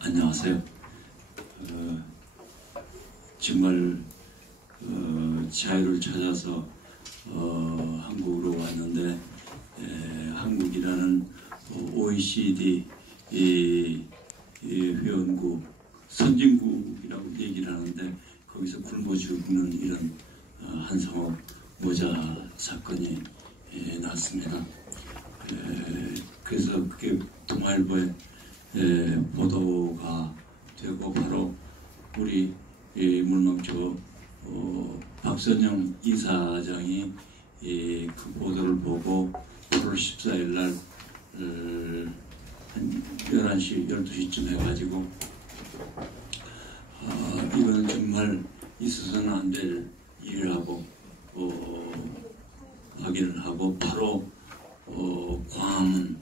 안녕하세요. 정말 자유를 찾아서 한국으로 왔는데 한국이라는 OECD 회원국 선진국이라고 얘기를 하는데 거기서 굶어 죽는 이런 한성호 모자 사건이 났습니다. 그래서 그게 동아일보에 보도가 되고 바로 우리 물망초 박선영 이사장이 그 보도를 보고 8월 14일 날 한 11시, 12시쯤 해가지고 이거는 정말 있어서는 안 될 일이라고 확인을 하고 바로 광화문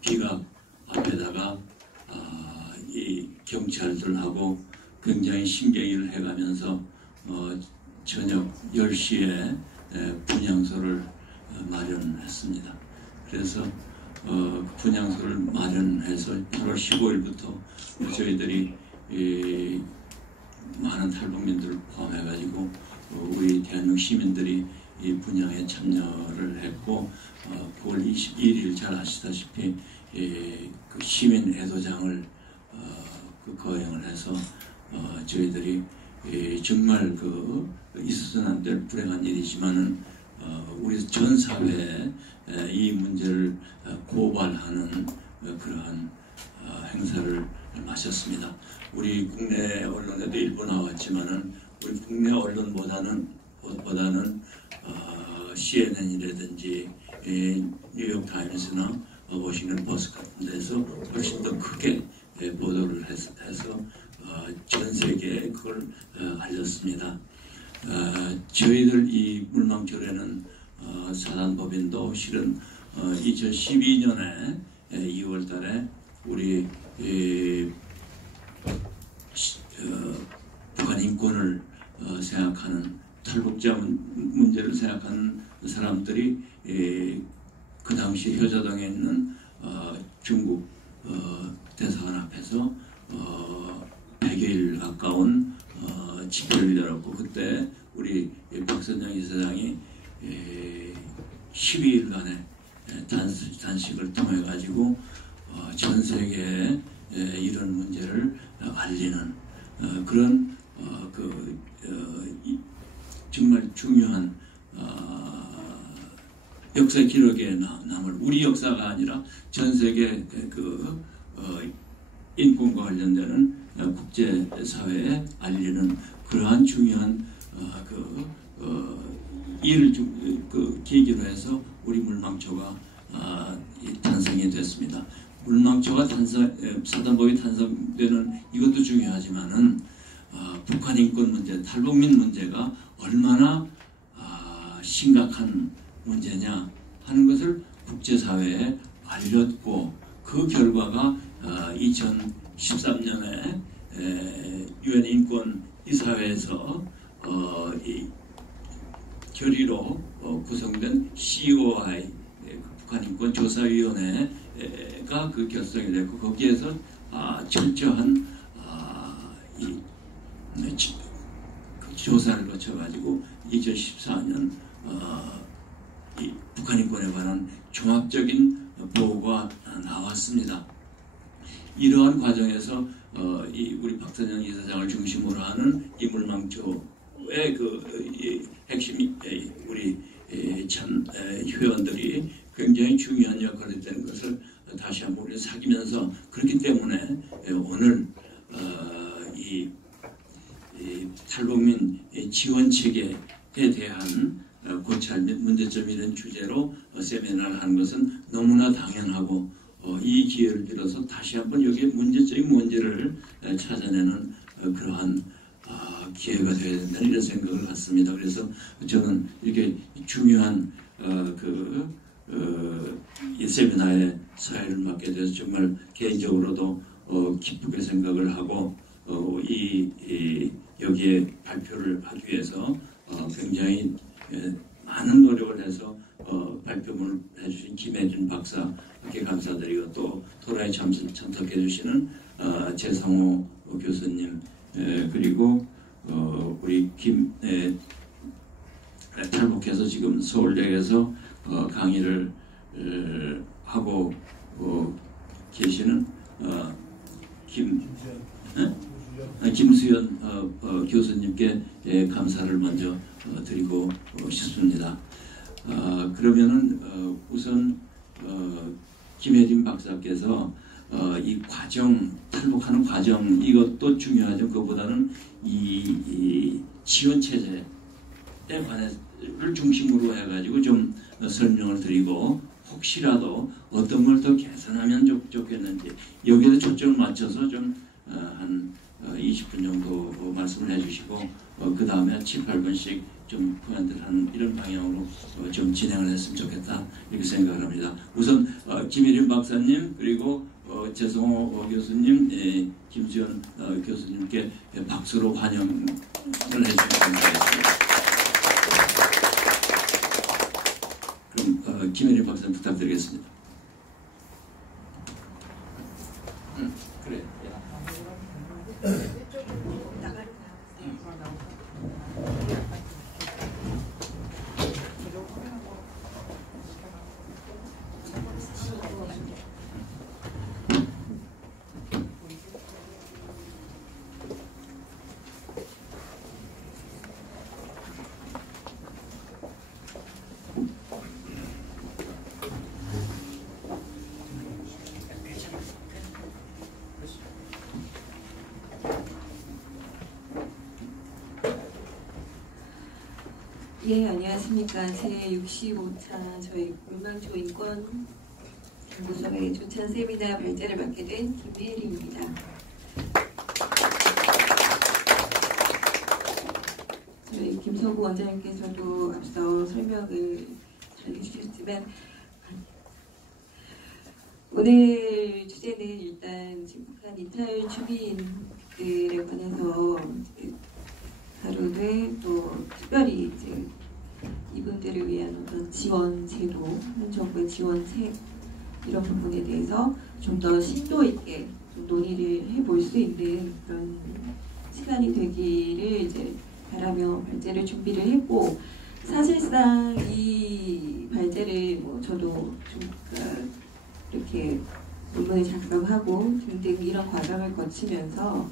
비각 앞에다가 이 경찰들하고 굉장히 신경을 해가면서 저녁 10시에 분향소를 마련했습니다. 그래서 분향소를 마련해서 8월 15일부터 저희들이 많은 탈북민들을 포함해가지고 우리 대한민국 시민들이 이 분향에 참여를 했고 9월 21일 잘 아시다시피 그 시민 애도장을 거행을 해서 저희들이 정말 있어서는 안 될 불행한 일이지만은 우리 전 사회에 이 문제를 고발하는 그러한 행사를 마쳤습니다. 우리 국내 언론에도 일부 나왔지만은 우리 국내 언론보다는 CNN이라든지 뉴욕타임스나 워싱턴 포스트 같은 데서 훨씬 더 크게 보도를 해서 전 세계에 그걸 알렸습니다. 저희들 이 물망초에는 사단법인도 실은 2012년에 2월 달에 우리 북한 인권을 생각하는 탈북자 문제를 생각하는 사람들이 그 당시 효자동에 있는 중국 대사관 앞에서 100일 가까운 집회를 열었고 그때 우리 박선영 이사장이 12일간의 단식을 통해 가지고 전 세계에 이런 문제를 알리는 그런 정말 중요한 역사 기록에 남을 우리 역사가 아니라 전 세계 인권과 관련되는 국제사회에 알리는 그러한 중요한 일을 계기로 해서 우리 물망초가 탄생이 됐습니다. 물망초가 사단법이 탄생되는 이것도 중요하지만은 북한 인권 문제, 탈북민 문제가 얼마나 심각한 문제냐 하는 것을 국제사회에 알렸고 그 결과가 2013년에 유엔 인권 이사회에서 결의로 구성된 COI 북한 인권 조사위원회가 결성이 됐고 거기에서 철저한 조사를 거쳐가지고 2014년 이 북한 인권에 관한 종합적인 보고가 나왔습니다. 이러한 과정에서 우리 박선영 이사장을 중심으로 하는 이 물망초의 핵심 우리 참 회원들이 굉장히 중요한 역할을 했다는 것을 다시 한번 우리 사귀면서 그렇기 때문에 오늘 이 탈북민 지원 체계에 대한 고찰 및 문제점 이런 주제로 세미나를 하는 것은 너무나 당연하고 이 기회를 빌어서 다시 한번 여기에 문제점이 뭔지를 찾아내는 그러한 기회가 되어야 된다는 이런 생각을 갖습니다. 그래서 저는 이렇게 중요한 이 세미나에 사회를 맡게 돼서 정말 개인적으로도 기쁘게 생각을 하고 여기에 발표를 하기 위해서 굉장히 많은 노력을 해서 발표문을 해주신 김혜진 박사께 감사드리고 또 토론에 참석해 주시는 재성호 교수님 그리고 우리 탈북해서 지금 서울대에서 강의를 하고 계시는 김수연 교수님께 감사를 먼저 드리고 싶습니다. 그러면은 우선 김혜진 박사께서 이 과정, 탈북하는 과정 이것도 중요하죠. 그것보다는 이 지원 체제에 관해를 중심으로 해가지고 좀 설명을 드리고 혹시라도 어떤 걸 더 개선하면 좋겠는지 여기에 초점을 맞춰서 좀 한 20분 정도 말씀을 해주시고 그 다음에 7, 8분씩 좀 코멘트를 하는 이런 방향으로 좀 진행을 했으면 좋겠다 이렇게 생각을 합니다. 우선 김혜린 박사님 그리고 재성호 교수님, 김수연 교수님께 박수로 환영을 해주시면 감사하겠습니다. 그럼 김혜린 박사님 부탁드리겠습니다. 그래. 예, 안녕하십니까. 제65차 저희 물망초 인권 연구소의 조찬 세미나 발제를 맡게 된 김혜리입니다. 저희 김서구 원장님께서도 앞서 설명을 잘 해주셨지만 오늘 주제는 일단 지금 북한 이탈 주민들에 관해서 다루되 또 특별히 이제 이분들을 위한 어떤 지원 제도, 현 정부의 지원책 이런 부분에 대해서 좀 더 심도 있게 좀 논의를 해볼 수 있는 그런 시간이 되기를 이제 바라며 발제를 준비를 했고 사실상 이 발제를 뭐 저도 좀 이렇게 논문을 작성하고 등등 이런 과정을 거치면서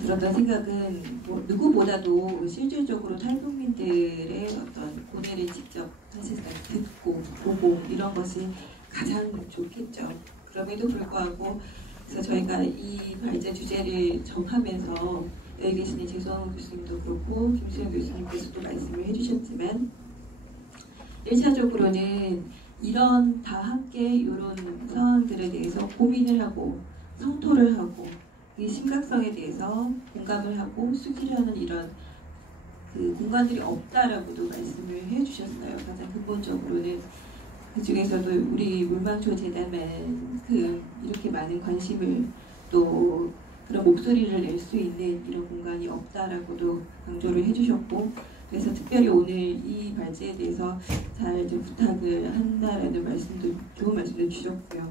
들었던 생각은 뭐 누구보다도 실질적으로 탈북민들의 어떤 고뇌를 직접 사실상 듣고 보고 이런 것이 가장 좋겠죠. 그럼에도 불구하고 그래서 저희가 이 발제 주제를 정하면서 여기 계시는 재성호 교수님도 그렇고 김수연 교수님께서도 말씀을 해주셨지만 1차적으로는 이런 다 함께 이런 상황들에 대해서 고민을 하고 성토를 하고 이 심각성에 대해서 공감을 하고 수기를 하는 이런 그 공간들이 없다라고도 말씀을 해주셨어요. 가장 근본적으로는 그 중에서도 우리 물망초 재단만큼 이렇게 많은 관심을 또 그런 목소리를 낼 수 있는 이런 공간이 없다라고도 강조를 해주셨고 그래서 특별히 오늘 이 발제에 대해서 잘 좀 부탁을 한다라는 말씀도 좋은 말씀도 주셨고요.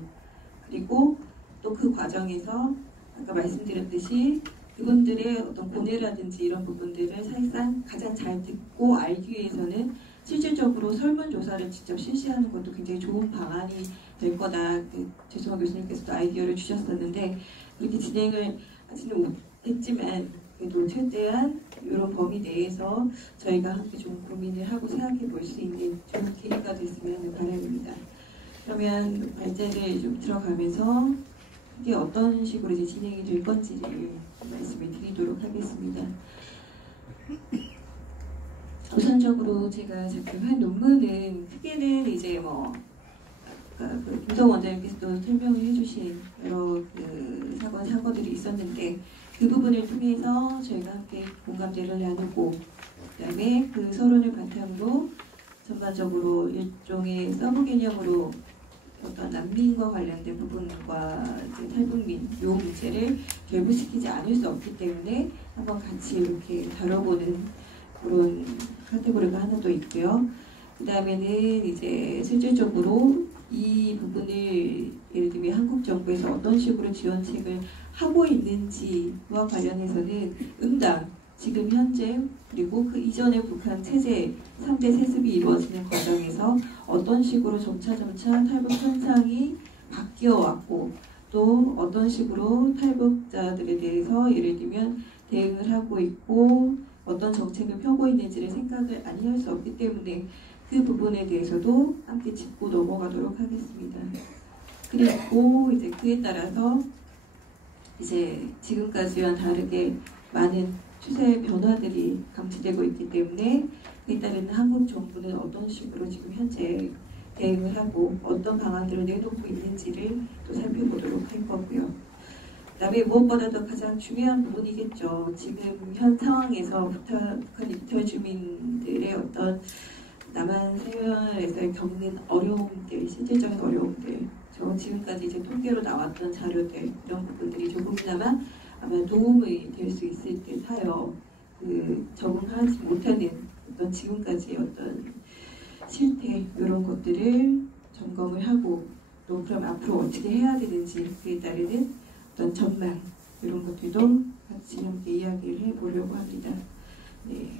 그리고 또 그 과정에서 아까 말씀드렸듯이 그분들의 어떤 고뇌라든지 이런 부분들을 사실상 가장 잘 듣고 알기 위해서는 실질적으로 설문조사를 직접 실시하는 것도 굉장히 좋은 방안이 될 거다. 재성호 교수님께서도 아이디어를 주셨었는데 그렇게 진행을 하지는 못했지만 그래도 최대한 이런 범위 내에서 저희가 함께 좀 고민을 하고 생각해 볼 수 있는 좋은 기회가 됐으면 하는 바람입니다. 그러면 발제를 좀 들어가면서 이게 어떤 식으로 이제 진행이 될 건지를 말씀을 드리도록 하겠습니다. 우선적으로 제가 작성한 논문은 크게는 이제 뭐 아까 김성호 원장님께서도 설명을 해주신 여러 그 사건들이 있었는데 그 부분을 통해서 저희가 함께 공감대를 나누고 그다음에 그 서론을 바탕으로 전반적으로 일종의 서브 개념으로 어떤 난민과 관련된 부분과 이제 탈북민 요 문제를 결부시키지 않을 수 없기 때문에 한번 같이 이렇게 다뤄보는 그런 카테고리가 하나 더 있고요. 그 다음에는 이제 실질적으로 이 부분을 예를 들면 한국 정부에서 어떤 식으로 지원책을 하고 있는지와 관련해서는 응당, 지금 현재 그리고 그 이전의 북한 체제 3대 세습이 이루어지는 과정에서 어떤 식으로 점차 탈북 현상이 바뀌어 왔고 또 어떤 식으로 탈북자들에 대해서 예를 들면 대응을 하고 있고 어떤 정책을 펴고 있는지를 생각을 아니 할 수 없기 때문에 그 부분에 대해서도 함께 짚고 넘어가도록 하겠습니다. 그리고 이제 그에 따라서 이제 지금까지와 다르게 많은 추세 변화들이 감지되고 있기 때문에 그에 따른 한국 정부는 어떤 식으로 지금 현재 대응을 하고 어떤 방안들을 내놓고 있는지를 또 살펴보도록 할 거고요. 그 다음에 무엇보다도 가장 중요한 부분이겠죠. 지금 현 상황에서 북한 이탈 주민들의 어떤 남한 생활에서 겪는 어려움들, 실질적인 어려움들, 저 지금까지 이제 통계로 나왔던 자료들 이런 부분들이 조금이나마 아마 도움이 될 수 있을 듯하여 그 적응하지 못하는 어떤 지금까지의 어떤 실태 이런 것들을 점검을 하고 또 그럼 앞으로 어떻게 해야 되는지 그에 따르는 어떤 전망 이런 것들도 같이 함께 이야기를 해보려고 합니다. 네.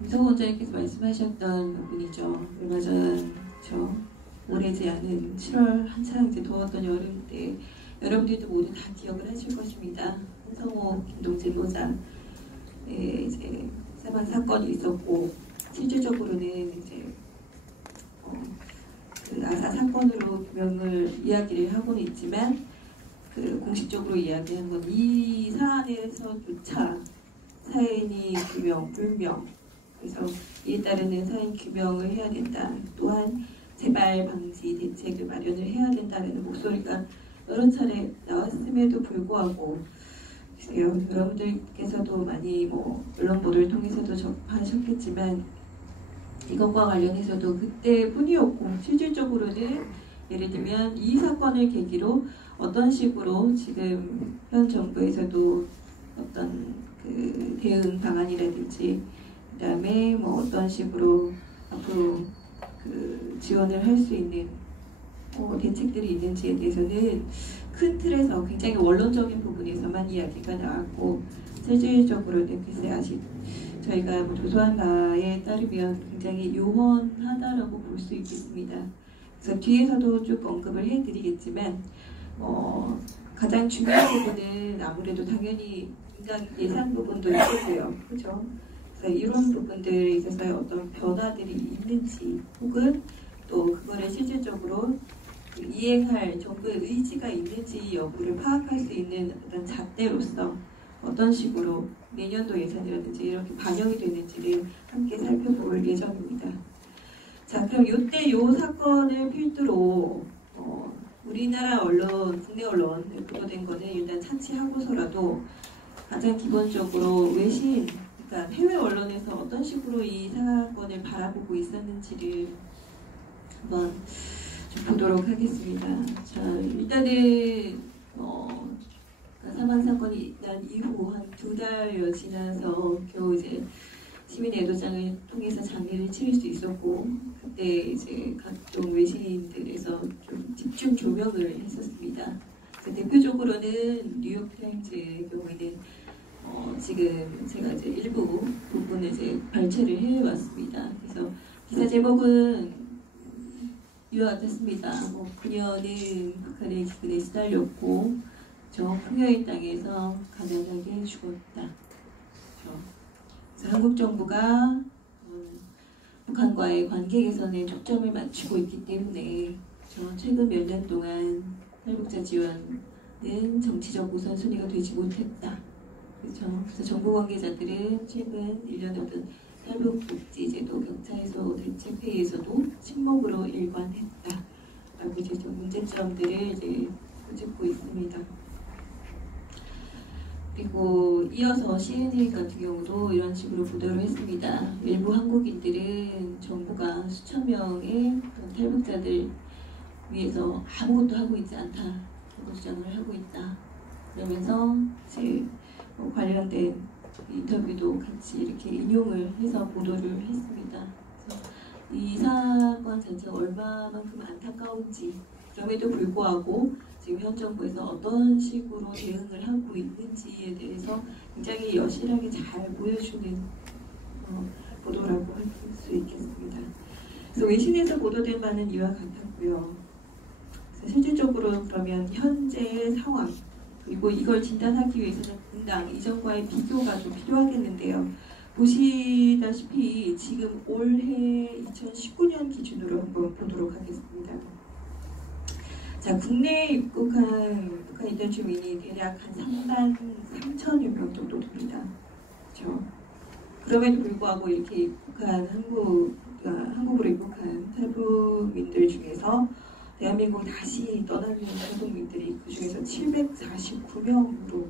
김성호 원장님께서 말씀하셨던 부분이죠. 얼마 전 오래지 않은 7월 한창 이제 더웠던 여름 때 여러분들도 모두 다 기억을 하실 것입니다. 한성호 김동진 노장 이제 사망 사건이 있었고 실질적으로는 이제 그 아사 사건으로 규명을 이야기를 하고는 있지만 그 공식적으로 이야기한 건 이 사안에서조차 사인이 규명 불명 그래서 이에 따르는 사인 규명을 해야 된다. 또한 재발 방지 대책을 마련을 해야 된다는 목소리가 여러 차례 나왔음에도 불구하고 글쎄요, 여러분들께서도 많이 언론 보도를 통해서도 접하셨겠지만 이것과 관련해서도 그때뿐이었고 실질적으로는 예를 들면 이 사건을 계기로 어떤 식으로 지금 현 정부에서도 어떤 그 대응 방안이라든지 그 다음에 어떤 식으로 앞으로 그 지원을 할 수 있는 대책들이 있는지에 대해서는 큰 틀에서 굉장히 원론적인 부분에서만 이야기가 나왔고 실질적으로는 글쎄 아직 저희가 조사한 바에 따르면 굉장히 요원하다라고 볼 수 있겠습니다. 그래서 뒤에서도 쭉 언급을 해드리겠지만 가장 중요한 부분은 아무래도 당연히 인간 예산 부분도 있고요. 그렇죠? 그래서 이런 부분들에 있어서 어떤 변화들이 있는지 혹은 또 그거를 실질적으로 이행할 정부의 의지가 있는지 여부를 파악할 수 있는 어떤 잣대로서 어떤 식으로 내년도 예산이라든지 이렇게 반영이 되는지를 함께 살펴볼 예정입니다. 자, 그럼 이때 요 사건을 필두로 우리나라 언론, 국내 언론 보도된 거는 일단 차치하고서라도 가장 기본적으로 외신, 그러니까 해외 언론에서 어떤 식으로 이 사건을 바라보고 있었는지를 한번 좀 보도록 하겠습니다. 자, 일단은 사망 사건이 난 이후 한 2달여 지나서 겨우 이제 시민애도장을 통해서 장례를 치를 수 있었고 그때 이제 각종 외신들에서 좀 집중 조명을 했었습니다. 대표적으로는 뉴욕타임즈의 경우에는 지금 제가 이제 일부 부분을 이제 발췌를 해왔습니다. 그래서 기사 제목은 이와 같았습니다. 그녀는 북한의 기근에 시달렸고 저 풍요의 땅에서 가난하게 죽었다. 그래서 한국 정부가 북한과의 관계 개선에 초점을 맞추고 있기 때문에 최근 몇 년 동안 탈북자 지원은 정치적 우선순위가 되지 못했다. 그렇죠? 그래서 정부 관계자들은 최근 1년의 어떤 탈북복지제도 격차해소 대책회의에서도 침묵으로 일관했다. 라고 이제 좀 문제점들을 이제 짚고 있습니다. 그리고 이어서 CNN 같은 경우도 이런 식으로 보도를 했습니다. 일부 한국인들은 정부가 수천 명의 탈북자들 위해서 아무것도 하고 있지 않다라고 주장을 하고 있다. 그러면서 이제 관련된 인터뷰도 같이 이렇게 인용을 해서 보도를 했습니다. 그래서 이 사건 자체가 얼마만큼 안타까운지, 그럼에도 불구하고 지금 현 정부에서 어떤 식으로 대응을 하고 있는지에 대해서 굉장히 여실하게 잘 보여주는 보도라고 할 수 있겠습니다. 그래서 외신에서 보도된 바는 이와 같았고요. 그래서 실질적으로 그러면 현재의 상황, 그리고 이걸 진단하기 위해서는 분당 이전과의 비교가 좀 필요하겠는데요. 보시다시피 지금 올해 2019년 기준으로 한번 보도록 하겠습니다. 자, 국내에 입국한 북한 이탈 주민이 대략 한 3만 3천여 명 정도 됩니다. 그렇죠? 그럼에도 불구하고 이렇게 입국한 한국으로 입국한 탈북민들 중에서 대한민국을 다시 떠나는 탈북민들이 그 중에서 749명으로,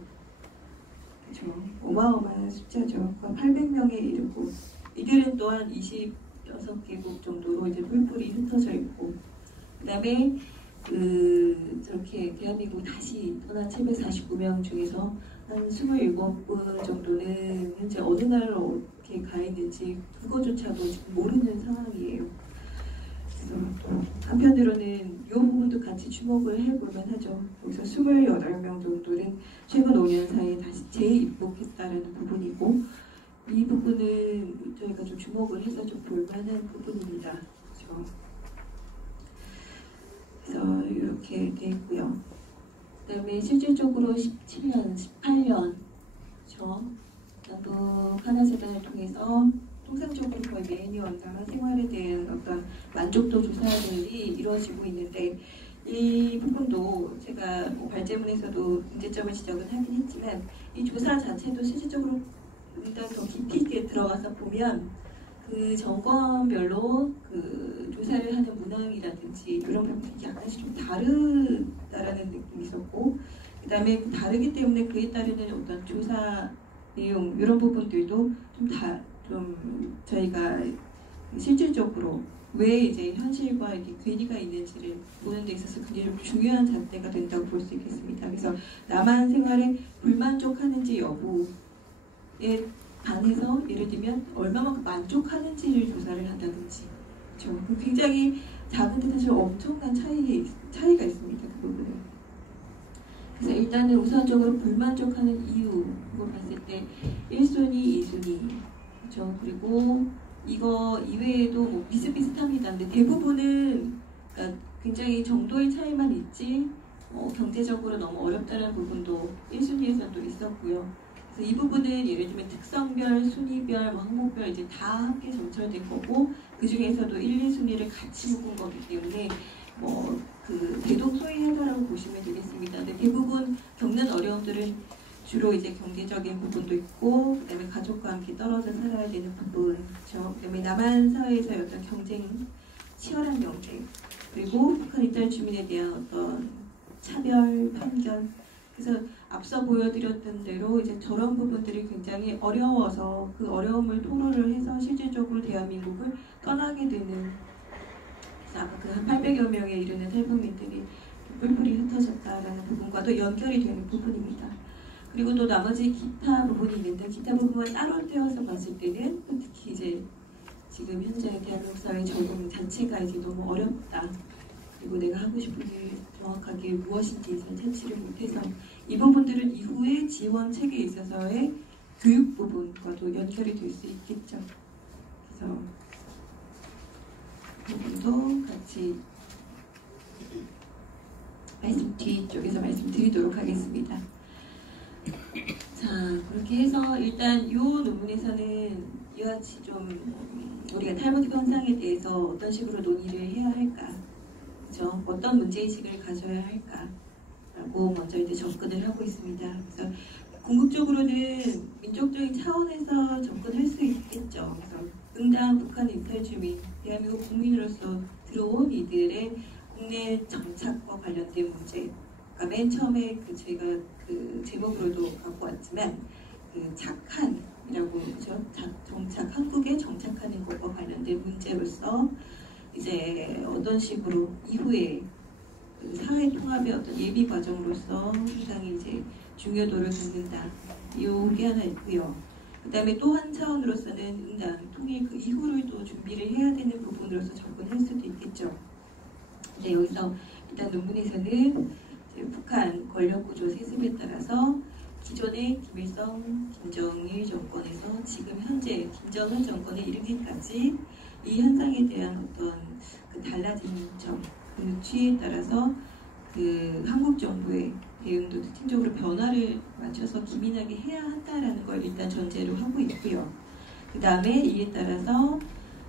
그렇죠? 어마어마한 숫자죠. 800명에 이르고, 이들은 또한 26개국 정도로 이제 뿔뿔이 흩어져 있고, 그 다음에 저렇게 대한민국 다시 떠난 749명 중에서 한 27분 정도는 현재 어느 나라로 어떻게 가 있는지 그거조차도 지금 모르는 상황이에요. 그래서 또 한편으로는 이 부분도 같이 주목을 해볼만 하죠. 여기서 28명 정도는 최근 5년 사이에 다시 재입국했다는 부분이고, 이 부분은 저희가 좀 주목을 해서 좀 볼만한 부분입니다. 그렇죠? 그래서 이렇게 돼 있고요. 그 다음에 실질적으로 17년, 18년 남북 하나재단을 통해서 통상적으로 거의 매년 생활에 대한 어떤 만족도 조사들이 이루어지고 있는데, 이 부분도 제가 발제문에서도 문제점을 지적은 하긴 했지만, 이 조사 자체도 실질적으로 일단 더 깊이 있게 들어가서 보면 그 정권별로 그 조사를 하는 문항이라든지 이런 부분이 약간씩 좀 다르다라는 느낌이 있었고, 그 다음에 다르기 때문에 그에 따르는 어떤 조사 내용 이런 부분들도 좀 저희가 실질적으로 왜 이제 현실과 이게 괴리가 있는지를 보는 데 있어서 굉장히 좀 중요한 잣대가 된다고 볼 수 있겠습니다. 그래서 남한 생활에 불만족하는지 여부에 반해서 예를 들면 얼마만큼 만족하는지를 조사를 한다든지, 그렇죠? 굉장히 작은 데 사실 엄청난 차이가 있습니다. 그 부분은. 그래서 일단은 우선적으로 불만족하는 이유를 봤을 때 1순위, 2순위, 그렇죠? 그리고 이거 이외에도 뭐 비슷비슷합니다. 근데 대부분은 그러니까 굉장히 정도의 차이만 있지 경제적으로 너무 어렵다는 부분도 1순위에서도 있었고요. 그래서 이 부분은 예를 들면 특성별, 순위별, 항목별 이제 다 함께 점철된 거고, 그 중에서도 1, 2순위를 같이 묶은 거기 때문에 그 대동소이하다라고 보시면 되겠습니다. 근데 대부분 겪는 어려움들은 주로 이제 경제적인 부분도 있고, 그다음에 가족과 함께 떨어져 살아야 되는 부분, 그렇죠? 그다음에 남한 사회에서의 어떤 경쟁, 치열한 경쟁, 그리고 북한 이탈 주민에 대한 어떤 차별, 편견. 그래서 앞서 보여드렸던 대로 이제 저런 부분들이 굉장히 어려워서 그 어려움을 토로를 해서 실질적으로 대한민국을 떠나게 되는, 아까 그 한 800여 명에 이르는 탈북민들이 뿔뿔이 흩어졌다라는 부분과도 연결이 되는 부분입니다. 그리고 또 나머지 기타 부분이 있는데, 기타 부분을 따로 떼어서 봤을 때는 특히 이제 지금 현재 대한민국 사회 적응 자체가 이제 너무 어렵다. 그리고 내가 하고 싶은 게 정확하게 무엇인지 잘 찾지를 못해서 이 부분들은 이후에 지원 체계에 있어서의 교육 부분과도 연결이 될 수 있겠죠. 그래서 그 부분도 같이 뒤쪽에서 말씀드리도록 하겠습니다. 자, 그렇게 해서 일단 이 논문에서는 이와 같이 좀 우리가 탈북 현상에 대해서 어떤 식으로 논의를 해야 할까, 그렇죠? 어떤 문제의식을 가져야 할까라고 먼저 이제 접근을 하고 있습니다. 그래서 궁극적으로는 민족적인 차원에서 접근할 수 있겠죠. 그래서 응당 북한 이탈 주민, 대한민국 국민으로서 들어온 이들의 국내 정착과 관련된 문제. 그러니까 맨 처음에 저희가 그 제목으로도 갖고 왔지만 그 착한이라고 그러죠. 정착, 한국에 정착하는 것과 관련된 문제로서 이제 어떤 식으로 이후에 그 사회 통합의 어떤 예비 과정으로서 상당히 이제 중요도를 갖는다. 이게 하나 있고요. 그다음에 또 한 차원으로서는 응당 통일 그 이후를 또 준비를 해야 되는 부분으로서 접근할 수도 있겠죠. 네, 여기서 일단 논문에서는 이제 북한 권력구조 세습에 따라서 기존의 김일성, 김정일 정권에서 지금 현재 김정은 정권에 이르기까지 이 현상에 대한 어떤 그 달라진 점, 그 취에 따라서 그 한국 정부의 대응도 특징적으로 변화를 맞춰서 기민하게 해야 한다라는 걸 일단 전제로 하고 있고요. 그 다음에 이에 따라서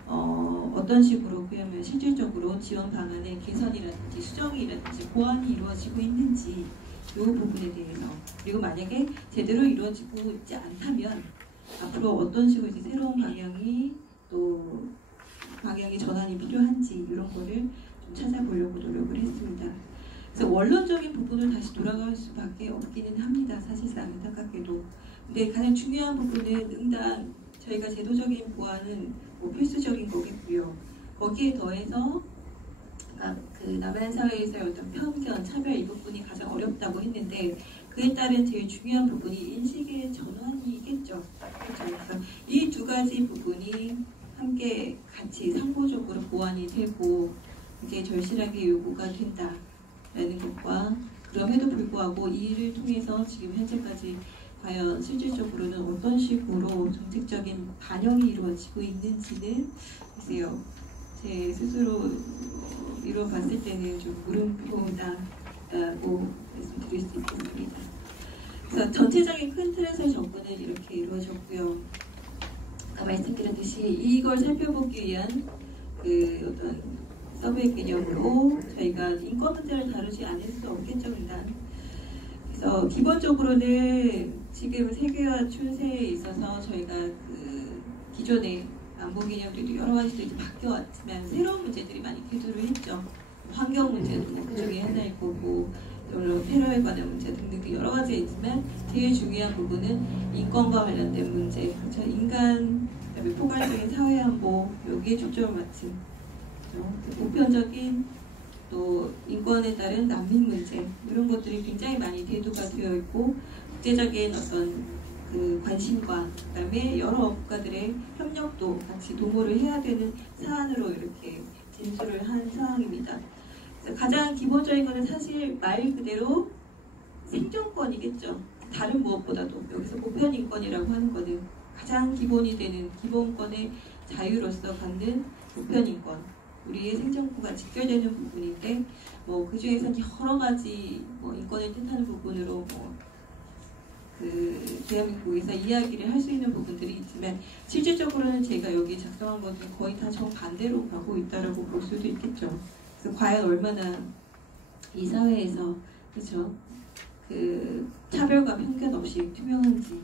어떤 식으로 그러면 실질적으로 지원 방안의 개선이라든지 수정이라든지 보완이 이루어지고 있는지 이 부분에 대해서, 그리고 만약에 제대로 이루어지고 있지 않다면 앞으로 어떤 식으로 이제 새로운 방향이 또 방향의 전환이 필요한지 이런 거를 좀 찾아보려고 노력을 했습니다. 그래서 원론적인 부분을 다시 돌아갈 수밖에 없기는 합니다. 사실상 안타깝게도. 근데 가장 중요한 부분은 응당 저희가 제도적인 보완은 뭐 필수적인 거겠고요. 거기에 더해서 그 남한 사회에서의 어떤 편견, 차별 이 부분이 가장 어렵다고 했는데 그에 따른 제일 중요한 부분이 인식의 전환이겠죠. 그래서 이 두 가지 부분이 함께 같이 상호적으로 보완이 되고 이제 절실하게 요구가 된다라는 것과, 그럼에도 불구하고 이 일을 통해서 지금 현재까지 과연 실질적으로는 어떤 식으로 정책적인 반영이 이루어지고 있는지는 글쎄요, 제 스스로 이루어 봤을 때는 좀 물음표다라고 말씀드릴 수 있겠습니다. 그래서 전체적인 큰 틀에서의 접근은 이렇게 이루어졌고요. 아까 말씀드렸듯이 이걸 살펴보기 위한 그 어떤 서브의 개념으로 저희가 인권 문제를 다루지 않을 수 없겠죠, 일단. 그래서 기본적으로는 지금 세계화 추세에 있어서 저희가 그 기존의 안보 개념들도 여러 가지도 이제 바뀌어왔지만 새로운 문제들이 많이 대두를 했죠. 환경 문제도 뭐 그중에 하나일 거고, 물론 테러에 관한 문제 등등 여러 가지 있지만 제일 중요한 부분은 인권과 관련된 문제, 그렇죠? 인간, 그다음에 포괄적인 사회 안보 여기에 초점을 맞춘 보편적인 또 인권에 따른 난민 문제 이런 것들이 굉장히 많이 대두가 되어 있고 국제적인 어떤 그 관심과 그다음에 여러 국가들의 협력도 같이 도모를 해야 되는 사안으로 이렇게 진술을 한 상황입니다. 가장 기본적인 것은 사실 말 그대로 생존권이겠죠. 다른 무엇보다도 여기서 보편인권이라고 하는 것은 가장 기본이 되는 기본권의 자유로서 갖는 보편인권, 우리의 생존권과 직결되는 부분인데 뭐 그 중에서는 여러 가지 뭐 인권을 뜻하는 부분으로 뭐 그 대한민국에서 이야기를 할 수 있는 부분들이 있지만 실질적으로는 제가 여기 작성한 것들 거의 다 정반대로 가고 있다라고 볼 수도 있겠죠. 그래서 과연 얼마나 이 사회에서 그렇죠 그 차별과 편견 없이 투명한지,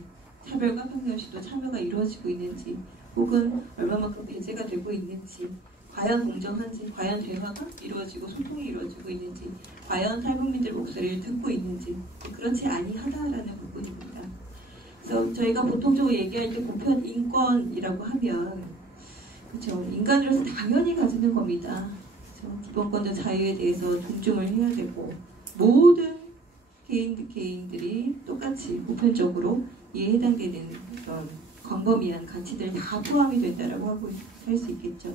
차별과 편견 없이 또 참여가 이루어지고 있는지, 혹은 얼마만큼 배제가 되고 있는지, 과연 공정한지, 과연 대화가 이루어지고 소통이 이루어지고 있는지, 과연 탈북민들 목소리를 듣고 있는지, 그렇지 아니하다라는 부분입니다. 그래서 저희가 보통적으로 얘기할 때 보편 인권이라고 하면 그렇죠, 인간으로서 당연히 가지는 겁니다. 그렇죠? 기본권과 자유에 대해서 존중을 해야 되고 모든 개인들이 똑같이 보편적으로 이에 해당되는 그런 광범위한 가치들 다 포함이 된다라고 하고 할 수 있겠죠.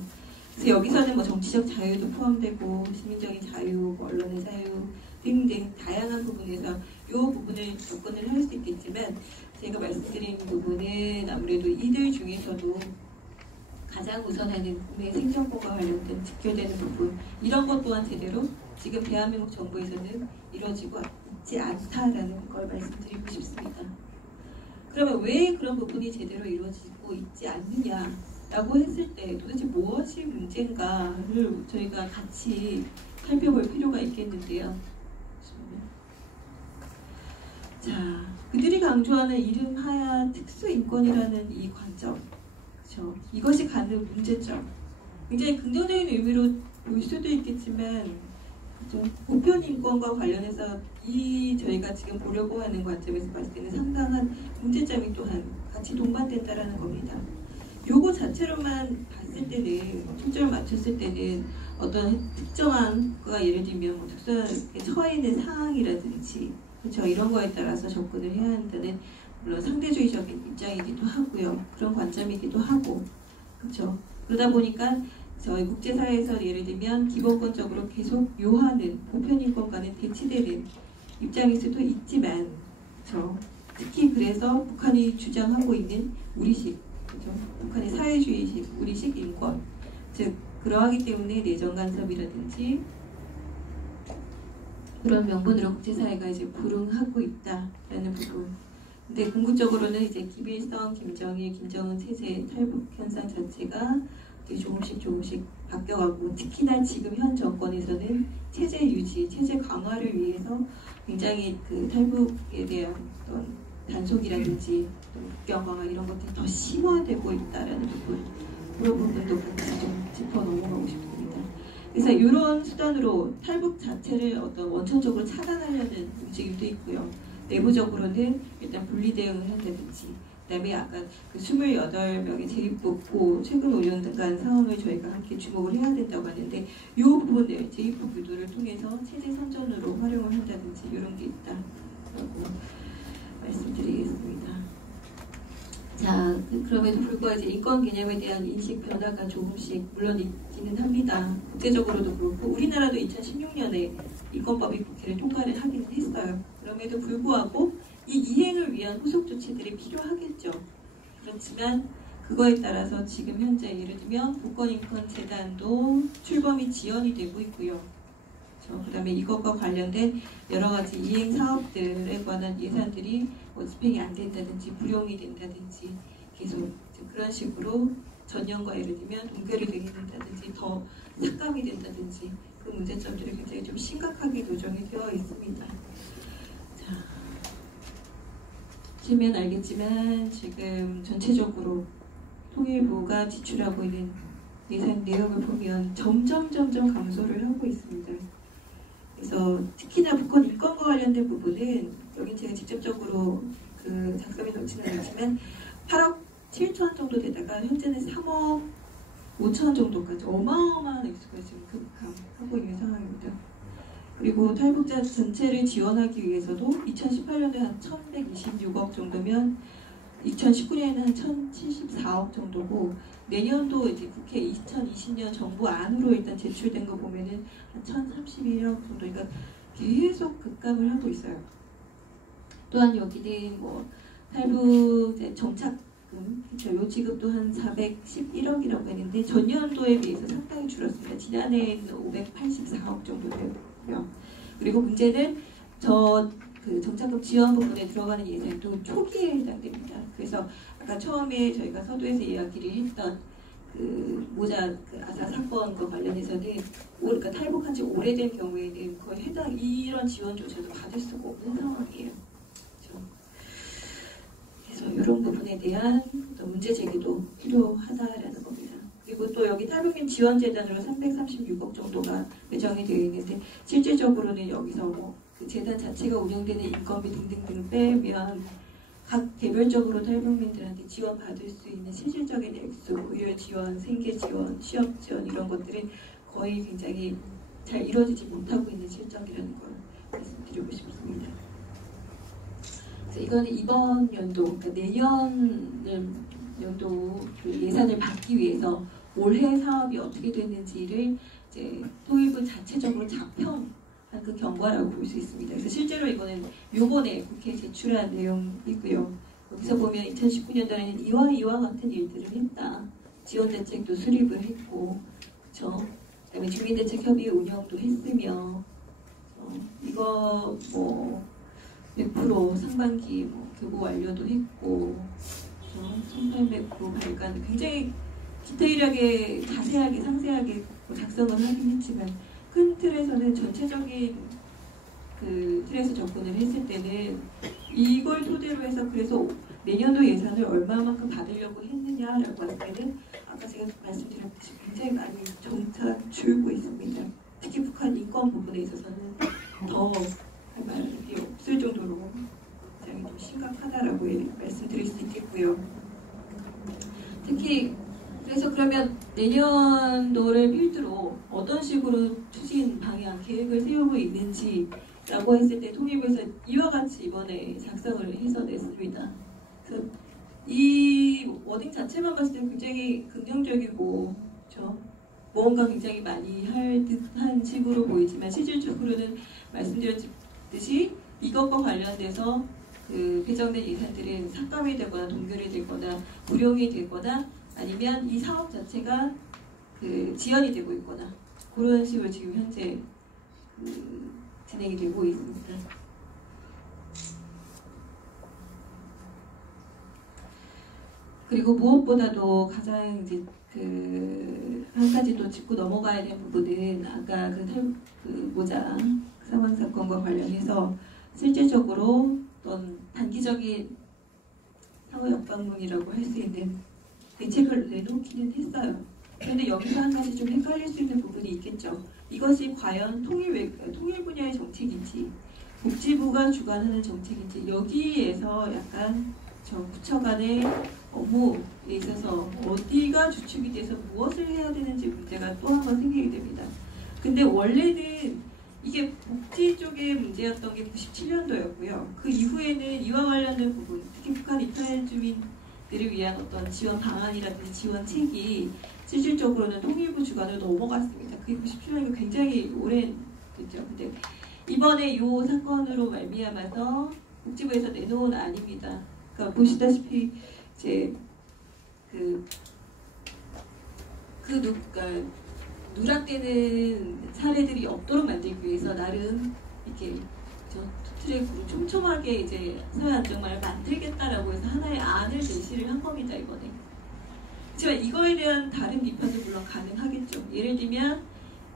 그래서 여기서는 뭐 정치적 자유도 포함되고 시민적인 자유, 언론의 자유 등등 다양한 부분에서 이 부분을 접근을 할 수 있겠지만 제가 말씀드린 부분은 아무래도 이들 중에서도 가장 우선하는 국민의 생존권과 관련된 직결되는 부분, 이런 것 또한 제대로 지금 대한민국 정부에서는 이루어지고 있지 않다라는 걸 말씀드리고 싶습니다. 그러면 왜 그런 부분이 제대로 이루어지고 있지 않느냐 라고 했을 때 도대체 무엇이 문제인가를 저희가 같이 살펴볼 필요가 있겠는데요. 자, 그들이 강조하는 이름하야 특수인권이라는 이 관점, 그렇죠? 이것이 갖는 문제점, 굉장히 긍정적인 의미로 볼 수도 있겠지만 그렇죠? 보편인권과 관련해서 이 저희가 지금 보려고 하는 관점에서 봤을 때는 상당한 문제점이 또한 같이 동반된다라는 겁니다. 요거 자체로만 봤을 때는 초점을 맞췄을 때는 어떤 특정한 거가 예를 들면 뭐 특수하게 처해 있는 상황이라든지 그렇죠 이런 거에 따라서 접근을 해야 한다는 물론 상대주의적인 입장이기도 하고요. 그런 관점이기도 하고, 그렇죠. 그러다 보니까 저희 국제사회에서 예를 들면 기본권적으로 계속 요하는 보편인권과는 대치되는 입장일 수도 있지만, 그렇죠. 특히 그래서 북한이 주장하고 있는 우리식, 그렇죠. 북한의 사회주의식, 우리식 인권, 즉 그러하기 때문에 내정 간섭이라든지 그런 명분으로 국제사회가 이제 불응하고 있다라는 부분. 근데 궁극적으로는 이제 김일성, 김정일, 김정은 체제의 탈북 현상 자체가 조금씩 바뀌어가고, 특히나 지금 현 정권에서는 체제 유지, 체제 강화를 위해서 굉장히 그 탈북에 대한 어떤 단속이라든지 국경 강화 이런 것들이 더 심화되고 있다라는 부분, 그런 부분도 같이 좀 짚어 넘어가고 싶습니다. 그래서 이런 수단으로 탈북 자체를 어떤 원천적으로 차단하려는 움직임도 있고요. 내부적으로는 일단 분리 대응을 한다든지, 그다음에 아까 그 28명의 재입국 최근 5년간 상황을 저희가 함께 주목을 해야 된다고 하는데, 이 부분을 재입국 유도를 통해서 체제 선전으로 활용을 한다든지 이런 게 있다라고 말씀드리겠습니다. 자, 그럼에도 불구하고 이제 인권 개념에 대한 인식 변화가 조금씩 물론 있기는 합니다. 국제적으로도 그렇고 우리나라도 2016년에 인권법이 국회를 통과를 하기는 했어요. 그럼에도 불구하고 이 이행을 위한 후속 조치들이 필요하겠죠. 그렇지만 그거에 따라서 지금 현재 예를 들면 국권인권재단도 출범이 지연이 되고 있고요. 그 다음에 이것과 관련된 여러 가지 이행 사업들에 관한 예산들이 집행이 안 된다든지 불용이 된다든지 계속 그런 식으로 전년과 예를 들면 동결이 되게 된다든지 더 삭감이 된다든지 그 문제점들이 굉장히 좀 심각하게 노정이 되어 있습니다. 자, 보시면 알겠지만 지금 전체적으로 통일부가 지출하고 있는 예산 내역을 보면 점점 감소를 하고 있습니다. 그래서 특히나 북한 인권과 관련된 부분은 여긴 제가 직접적으로 그 작성해 놓지는 않지만 8억 7천 정도 되다가 현재는 3억 5천 정도까지 어마어마한 액수가 지금 급감하고 있는 상황입니다. 그리고 탈북자 전체를 지원하기 위해서도 2018년에 한 1,126억 정도면 2019년에는 한 1,074억 정도고, 내년도 이제 국회 2020년 정부 안으로 일단 제출된 거 보면은 한 1,031억 정도, 그러니까 계속 급감을 하고 있어요. 또한 여기는 뭐 탈북 정착금, 그렇죠. 요 지급도 한 411억이라고 했는데 전년도에 비해서 상당히 줄었습니다. 지난해에는 584억 정도 되고요. 그리고 문제는 그 정착금 지원 부분에 들어가는 예산도 초기에 해당됩니다. 그래서 아까 처음에 저희가 서두에서 이야기를 했던 그 모자 그 아사 사건과 관련해서는 그러니까 탈북한 지 오래된 경우에는 거의 이런 지원조차도 받을 수가 없는 상황이에요. 그렇죠? 그래서 이런 부분에 대한 문제 제기도 필요하다라는 겁니다. 그리고 또 여기 탈북민 지원재단으로 336억 정도가 배정이 되어 있는데 실질적으로는 여기서 뭐 그 재단 자체가 운영되는 인건비 등등등 빼면 각 개별적으로 탈북민들한테 지원받을 수 있는 실질적인 액수, 의료 지원, 생계 지원, 취업 지원 이런 것들은 거의 굉장히 잘 이루어지지 못하고 있는 실정이라는 걸 말씀드리고 싶습니다. 그래서 이거는 이번 연도, 그러니까 내년 연도 그 예산을 받기 위해서 올해 사업이 어떻게 됐는지를 이제 통일부 자체적으로 자평한 그 경과라고 볼 수 있습니다. 그래서 실제로 이거는 요번에 국회에 제출한 내용이고요. 여기서 보면 2019년도에는 이와 같은 일들을 했다. 지원 대책도 수립을 했고, 그렇죠. 그다음에 주민대책협의회 운영도 했으며, 이거 뭐 100% 상반기 뭐 교부 완료도 했고, 1,800호 발간 굉장히 디테일하게 자세하게 상세하게 작성을 하긴 했지만 큰 틀에서는 전체적인 그 틀에서 접근을 했을 때는 이걸 토대로 해서 그래서 내년도 예산을 얼마만큼 받으려고 했느냐라고 할 때는 아까 제가 말씀드렸듯이 굉장히 많이 점차 줄고 있습니다. 특히 북한 인권 부분에 있어서는 더 할 말이 없을 정도로 굉장히 좀 심각하다라고 말씀드릴 수 있겠고요. 특히 그래서 그러면 내년도를 필두로 어떤 식으로 추진 방향, 계획을 세우고 있는지라고 했을 때 통일부에서 이와 같이 이번에 작성을 해서 냈습니다. 그래서 이 워딩 자체만 봤을 때 굉장히 긍정적이고 그렇죠? 뭔가 굉장히 많이 할 듯한 식으로 보이지만 실질적으로는 말씀드렸듯이 이것과 관련돼서 그 배정된 예산들은 삭감이 되거나 동결이 되거나 불용이 되거나 아니면 이 사업 자체가 그 지연이 되고 있거나 그런 식으로 지금 현재 진행이 되고 있습니다. 그리고 무엇보다도 가장 이제 한 가지 또 짚고 넘어가야 될 부분은 아까 그 모자 사망 사건과 관련해서 실질적으로 어떤 단기적인 사후 역방문이라고 할 수 있는 대책을 내놓기는 했어요. 그런데 여기서 한 가지 좀 헷갈릴 수 있는 부분이 있겠죠. 이것이 과연 통일 분야의 정책인지 복지부가 주관하는 정책인지 여기에서 약간 저 부처 간의 업무에 있어서 어디가 주축이 돼서 무엇을 해야 되는지 문제가 또 한 번 생기게 됩니다. 근데 원래는 이게 복지 쪽의 문제였던 게 97년도였고요. 그 이후에는 이와 관련된 부분, 특히 북한 이탈 주민들을 위한 어떤 지원 방안이라든지 지원책이 실질적으로는 통일부 주관으로 넘어갔습니다. 그게 97년이면 굉장히 오랜 됐죠. 근데 이번에 이 사건으로 말미암아서 복지부에서 내놓은 안입니다. 그러니까 보시다시피 이제 그러니까 누락되는 사례들이 없도록 만들기 위해서 나름 이렇게 투트랙으로 촘촘하게 이제 사회 안정망을 만들겠다라고 해서 하나의 안을 제시를 한 겁니다. 이번에. 하지만 이거에 대한 다른 비판도 물론 가능하겠죠. 예를 들면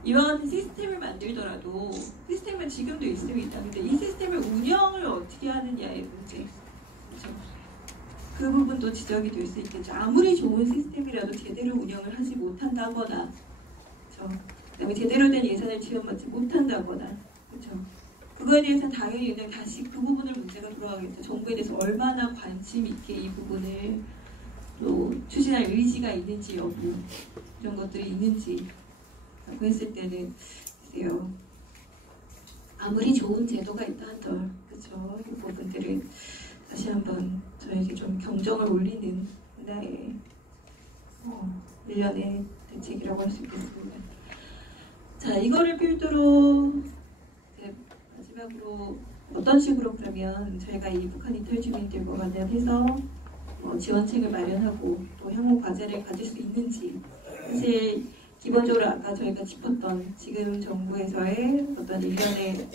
이와 같은 시스템을 만들더라도 시스템은 지금도 있습니다. 근데 이 시스템을 운영을 어떻게 하느냐의 문제. 그렇죠? 그 부분도 지적이 될 수 있겠죠. 아무리 좋은 시스템이라도 제대로 운영을 하지 못한다거나 그렇죠? 그다음에 제대로 된 예산을 지원받지 못한다거나 그렇죠? 그거에 대해서는 당연히 다시 그 부분을 문제가 돌아가겠죠. 정부에 대해서 얼마나 관심 있게 이 부분을 또 추진할 의지가 있는지 여부 이런 것들이 있는지 라고 했을 때는 글쎄요. 아무리 좋은 제도가 있다 한들 그렇죠? 이 부분들은 다시 한번 저에게 좀 경정을 올리는 하나의 일련의 대책이라고 할 수 있겠습니다. 자, 이거를 필두로 마지막으로 어떤 식으로 그러면 저희가 이 북한 이탈 주민들과 관련해서 지원책을 마련하고 또 향후 과제를 가질 수 있는지 사실 기본적으로 아까 저희가 짚었던 지금 정부에서의 어떤 일련의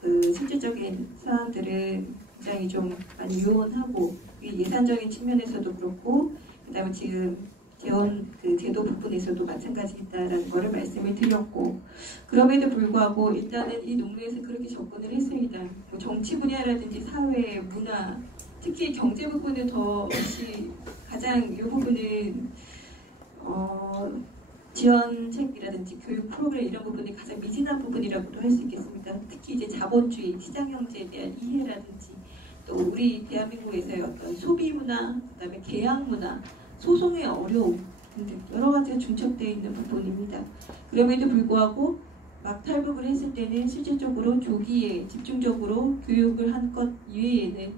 그 실질적인 사안들은 굉장히 좀 많이 유연하고 예산적인 측면에서도 그렇고 그다음에 지금 개원 그 제도 부분에서도 마찬가지다라는 거를 말씀을 드렸고 그럼에도 불구하고 일단은 이 논문에서 그렇게 접근을 했습니다. 뭐 정치 분야라든지 사회, 문화, 특히 경제 부분은 더시 가장 이 부분은 지원책이라든지 교육 프로그램 이런 부분이 가장 미진한 부분이라고도 할 수 있겠습니다. 특히 이제 자본주의, 시장 경제에 대한 이해라든지 또 우리 대한민국에서의 어떤 소비 문화, 그다음에 계약 문화, 소송의 어려움 등등 여러 가지가 중첩되어 있는 부분입니다. 그럼에도 불구하고 막 탈북을 했을 때는 실질적으로 조기에 집중적으로 교육을 한 것 이외에는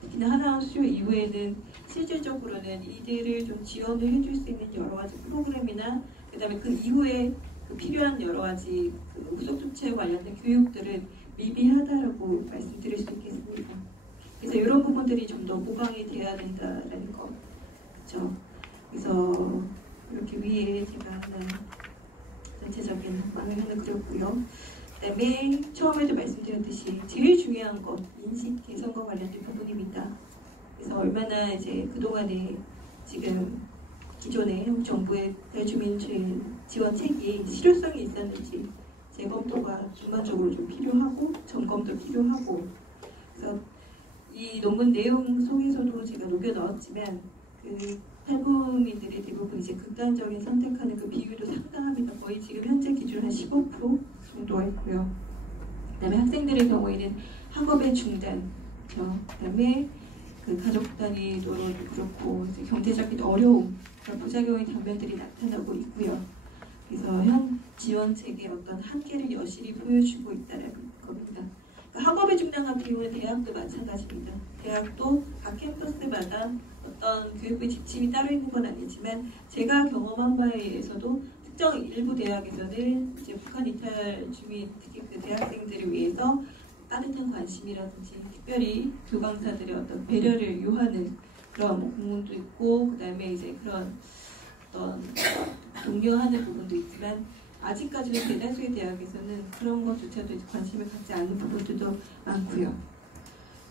특히나 하나원 수요 이후에는 실질적으로는 이들을 좀 지원을 해줄 수 있는 여러 가지 프로그램이나 그다음에 그 이후에 그 필요한 여러 가지 그 후속 조치에 관련된 교육들은 미비하다라고 말씀드릴 수 있겠습니다. 그래서 이런 부분들이 좀 더 보강이 돼야 된다라는 거. 그렇죠? 그래서 이렇게 위에 제가 하나 전체적인 망을 하나 그렸고요. 그다음에 처음에도 말씀드렸듯이 제일 중요한 것 인식 개선과 관련된 부분입니다. 그래서 얼마나 이제 그동안에 지금 기존의 정부의 대주민 지원책이 실효성이 있었는지 재검토가 전반적으로 좀 필요하고 점검도 필요하고 그래서 이 논문 내용 속에서도 제가 녹여 넣었지만 그 탈북민들이 대부분 이제 극단적인 선택하는 그 비율도 상당합니다. 거의 지금 현재 기준 한 15% 정도가 있고요. 그다음에 학생들의 경우에는 학업의 중단, 그다음에 그 가족 단위 노릇도 그렇고 이제 경제적인 어려움, 그런 부작용의 장면들이 나타나고 있고요. 그래서 현 지원책의 어떤 한계를 여실히 보여주고 있다는 겁니다. 그러니까 학업의 중단 같은 경우는 대학도 마찬가지입니다. 대학도 각 캠퍼스마다 어떤 교육부 지침이 따로 있는 건 아니지만 제가 경험한 바에 의해서도 특정 일부 대학에서는 이제 북한 이탈 주민 특히 그 대학생들을 위해서 따뜻한 관심이라든지 특별히 교강사들의 어떤 배려를 요하는 그런 뭐 공문도 있고 그다음에 이제 그런 어떤 독려하는 부분도 있지만 아직까지는 대다수의 대학에서는 그런 것조차도 이제 관심을 갖지 않는 부분들도 많고요.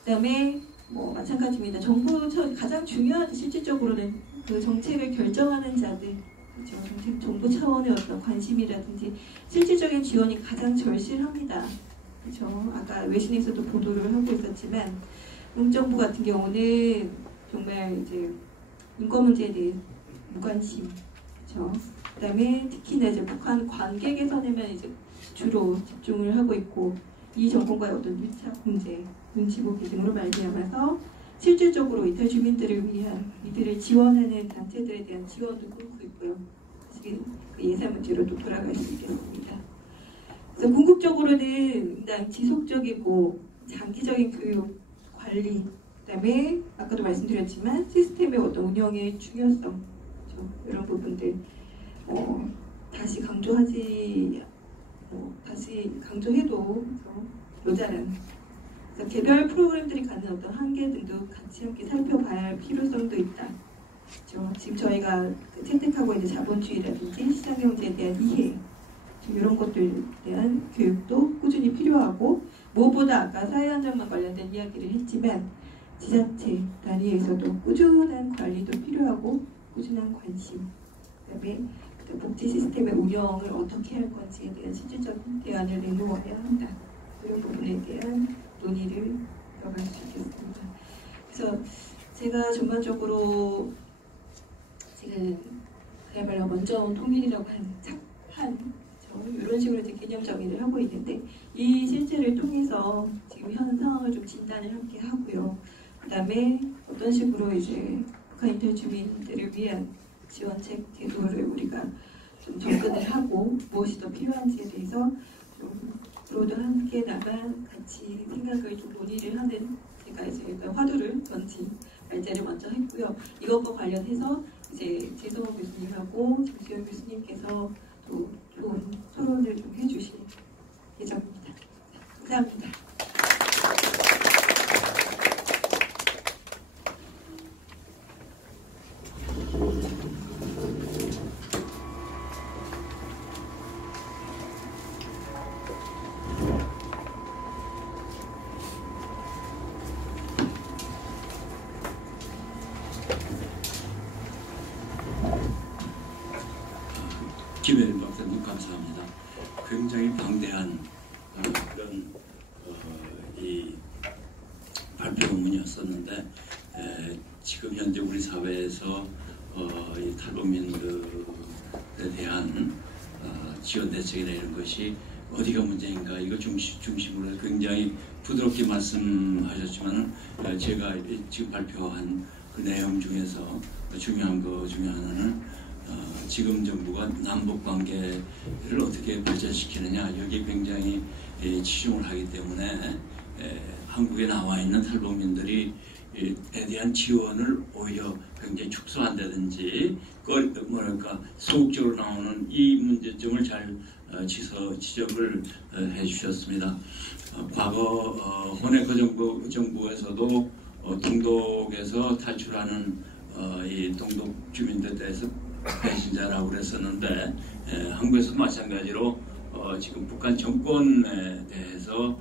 그다음에 뭐 마찬가지입니다. 정부 가장 중요한 실질적으로는 그 정책을 결정하는 자들, 그렇죠? 정부 차원의 어떤 관심이라든지 실질적인 지원이 가장 절실합니다. 그렇죠? 아까 외신에서도 보도를 하고 있었지만 문정부 같은 경우는 정말 이제 인권 문제에 대해 무관심, 그렇죠? 그다음에 특히나 이제 북한 관계 개선에만 이제 주로 집중을 하고 있고 이 정권과의 어떤 밀착 문제, 눈치 보기 등으로 말미암아서 실질적으로 이탈 주민들을 위한 이들을 지원하는 단체들에 대한 지원도 끊고 있고요. 사실 그 예산 문제로 또 돌아갈 수 있겠습니다. 그래서 궁극적으로는 일단 지속적이고 장기적인 교육, 관리, 그다음에 아까도 말씀드렸지만 시스템의 어떤 운영의 중요성, 그렇죠? 이런 부분들 다시 강조해도 그렇죠? 모자란. 그래서 개별 프로그램들이 갖는 어떤 한계 등도 같이 함께 살펴봐야 할 필요성도 있다. 그렇죠? 지금 저희가 채택하고 있는 자본주의라든지 시장경제에 대한 이해, 이런 것들에 대한 교육도 꾸준히 필요하고 무엇보다 아까 사회안전망 관련된 이야기를 했지만 지자체 단위에서도 꾸준한 관리도 필요하고 꾸준한 관심, 그다음에 복지 시스템의 운영을 어떻게 할 건지에 대한 실질적인 대안을 내놓아야 한다. 이런 부분에 대한 논의를 이어갈 수 있겠습니다. 그래서 제가 전반적으로 지금 그야말로 먼저 온 통일이라고 하는 착한 이런 식으로 이제 개념 정의를 하고 있는데 이 실체를 통해서 지금 현 상황을 좀 진단을 함께 하고요. 그다음에 어떤 식으로 이제 북한 이탈 주민들을 위한 지원책 제도를 우리가 좀 접근을 하고 무엇이 더 필요한지에 대해서 좀 앞으로도 함께 나가 같이 생각을 좀 논의를 하는 제가 이제 일단 화두를 던진 말제를 먼저 했고요. 이것과 관련해서 이제 재성호 교수님하고 정수영 교수님께서 또 좋은 토론을 좀 해주실 예정입니다. 감사합니다. 김혜림 박사님 감사합니다. 굉장히 방대한 그런 이 발표 논문이었었는데 지금 현재 우리 사회에서 이 탈북민들에 대한 지원 대책이나 이런 것이 어디가 문제인가 이거 중심으로 굉장히 부드럽게 말씀하셨지만 제가 지금 발표한 그 내용 중에서 중요한 거 중에 하나는 지금 정부가 남북 관계를 어떻게 발전시키느냐 여기에 굉장히 치중을 하기 때문에 한국에 나와 있는 탈북민들이 에 대한 지원을 오히려 굉장히 축소한다든지 뭐랄까 소극적으로 나오는 이 문제점을 잘 지적을 해주셨습니다. 과거 호네커 정부에서도 동독에서 탈출하는 이 동독 주민들에 대해서 배신자라고 그랬었는데 한국에서 마찬가지로 지금 북한 정권에 대해서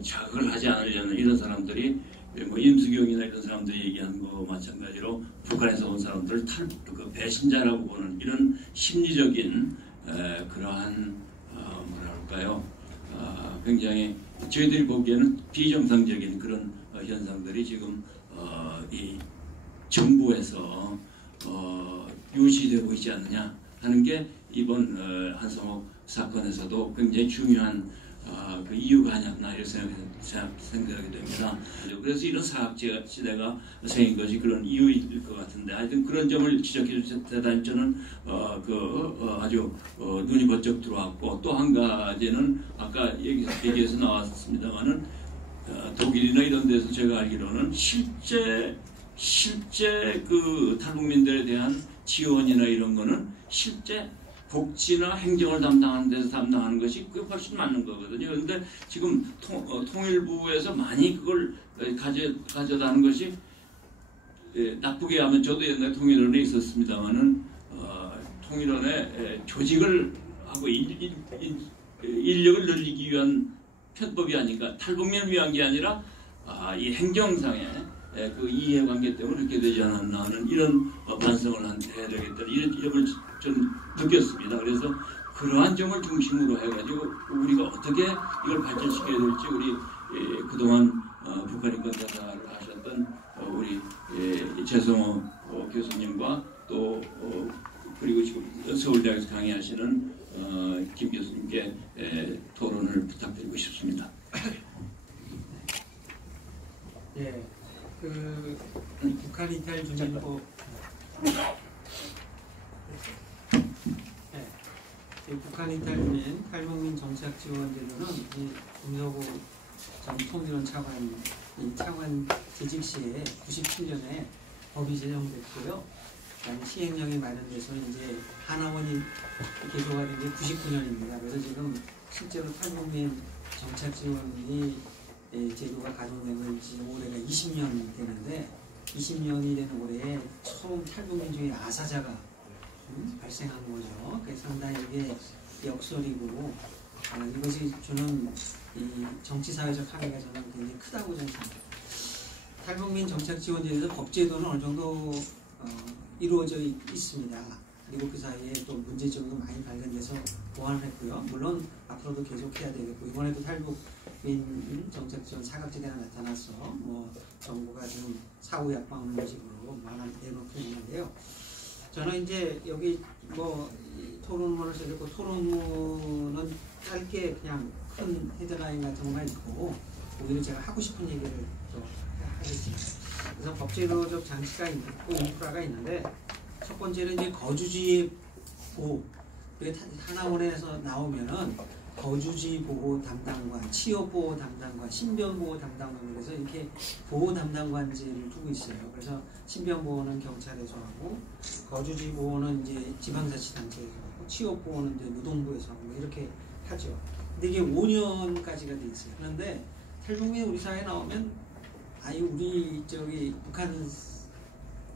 자극을 하지 않으려는 이런 사람들이 뭐 임수경이나 이런 사람들이 얘기한 거 마찬가지로 북한에서 온 사람들을 배신자라고 보는 이런 심리적인 그러한 뭐랄까요 굉장히 저희들이 보기에는 비정상적인 그런 현상들이 지금 이 정부에서 유지되고 있지 않느냐 하는 게 이번 한성옥 사건에서도 굉장히 중요한 그 이유가 아니었나 이렇게 생각이 됩니다. 그래서 이런 사학시대가 생긴 것이 그런 이유일 것 같은데 하여튼 그런 점을 지적해 주셔서 대단히 저는 아주 눈이 번쩍 들어왔고 또 한 가지는 아까 얘기에서 나왔습니다만은 독일이나 이런 데서 제가 알기로는 실제 그 탈북민들에 대한 지원이나 이런 거는 실제 복지나 행정을 담당하는 데서 담당하는 것이 그게 훨씬 맞는 거거든요. 그런데 지금 통일부에서 많이 그걸 가져다는 것이 나쁘게 하면 저도 옛날에 통일원에 있었습니다만은 통일원의 조직을 하고 인력을 늘리기 위한 편법이 아닌가, 탈북민을 위한 게 아니라 이 행정상의 그 이해관계 때문에 이렇게 되지 않았나 하는 이런 반성을 해야 되겠다 이런 점을 좀 느꼈습니다. 그래서 그러한 점을 중심으로 해가지고 우리가 어떻게 이걸 발전시켜야 될지 우리 그동안 북한 인권 대사를 하셨던 우리 재성호 교수님과 또 그리고 지금 서울대학에서 강의하시는 김 교수님께 토론을 부탁드리고 싶습니다. 예, 북한 이탈 준비법, 북한 이탈 준비 탈북민 정착 지원 제도는 김석우 전 통일원 차관 재직 시에 97년에 법이 제정됐고요. 시행령이 마련돼서 이제 하나원이 개소가 된 게 99년입니다. 그래서 지금 실제로 탈북민 정착 지원이 제도가 가동된 지 올해가 20년 되는데 20년이 되는 올해에 처음 탈북민 중에 아사자가 발생한 거죠. 그래서 상당히 이게 역설이고 이것이 주는 이 정치사회적 합의가 저는 굉장히 크다고 저는 생각합니다. 탈북민 정착 지원 제도에서 법제도는 어느 정도 이루어져 있습니다. 그리고 그 사이에 또 문제점도 많이 발견돼서 보완을 했고요. 물론 앞으로도 계속해야 되겠고 이번에도 탈북민 정착 지원 사각지대가 나타나서 정부가 좀 사후 약방 방식으로 내놓고 있는데요. 저는 이제 여기 토론문을 써있고 토론문은 짧게 그냥 큰 헤드라인 같은 것만 있고 오히려 제가 하고 싶은 얘기를 또 하겠습니다. 그래서 법제도적 장치가 있고 인프라가 있는데 첫 번째는 이제 거주지 보호. 하나원에서 나오면은 거주지 보호 담당관, 취업 보호 담당관, 신변 보호 담당관 그래서 이렇게 보호 담당관제를 두고 있어요. 그래서 신변 보호는 경찰에서 하고 거주지 보호는 이제 지방자치단체에서 하고 취업 보호는 이제 노동부에서 하고 이렇게 하죠. 근데 이게 5년까지가 돼 있어요. 그런데 탈북민 우리 사회에 나오면 우리 북한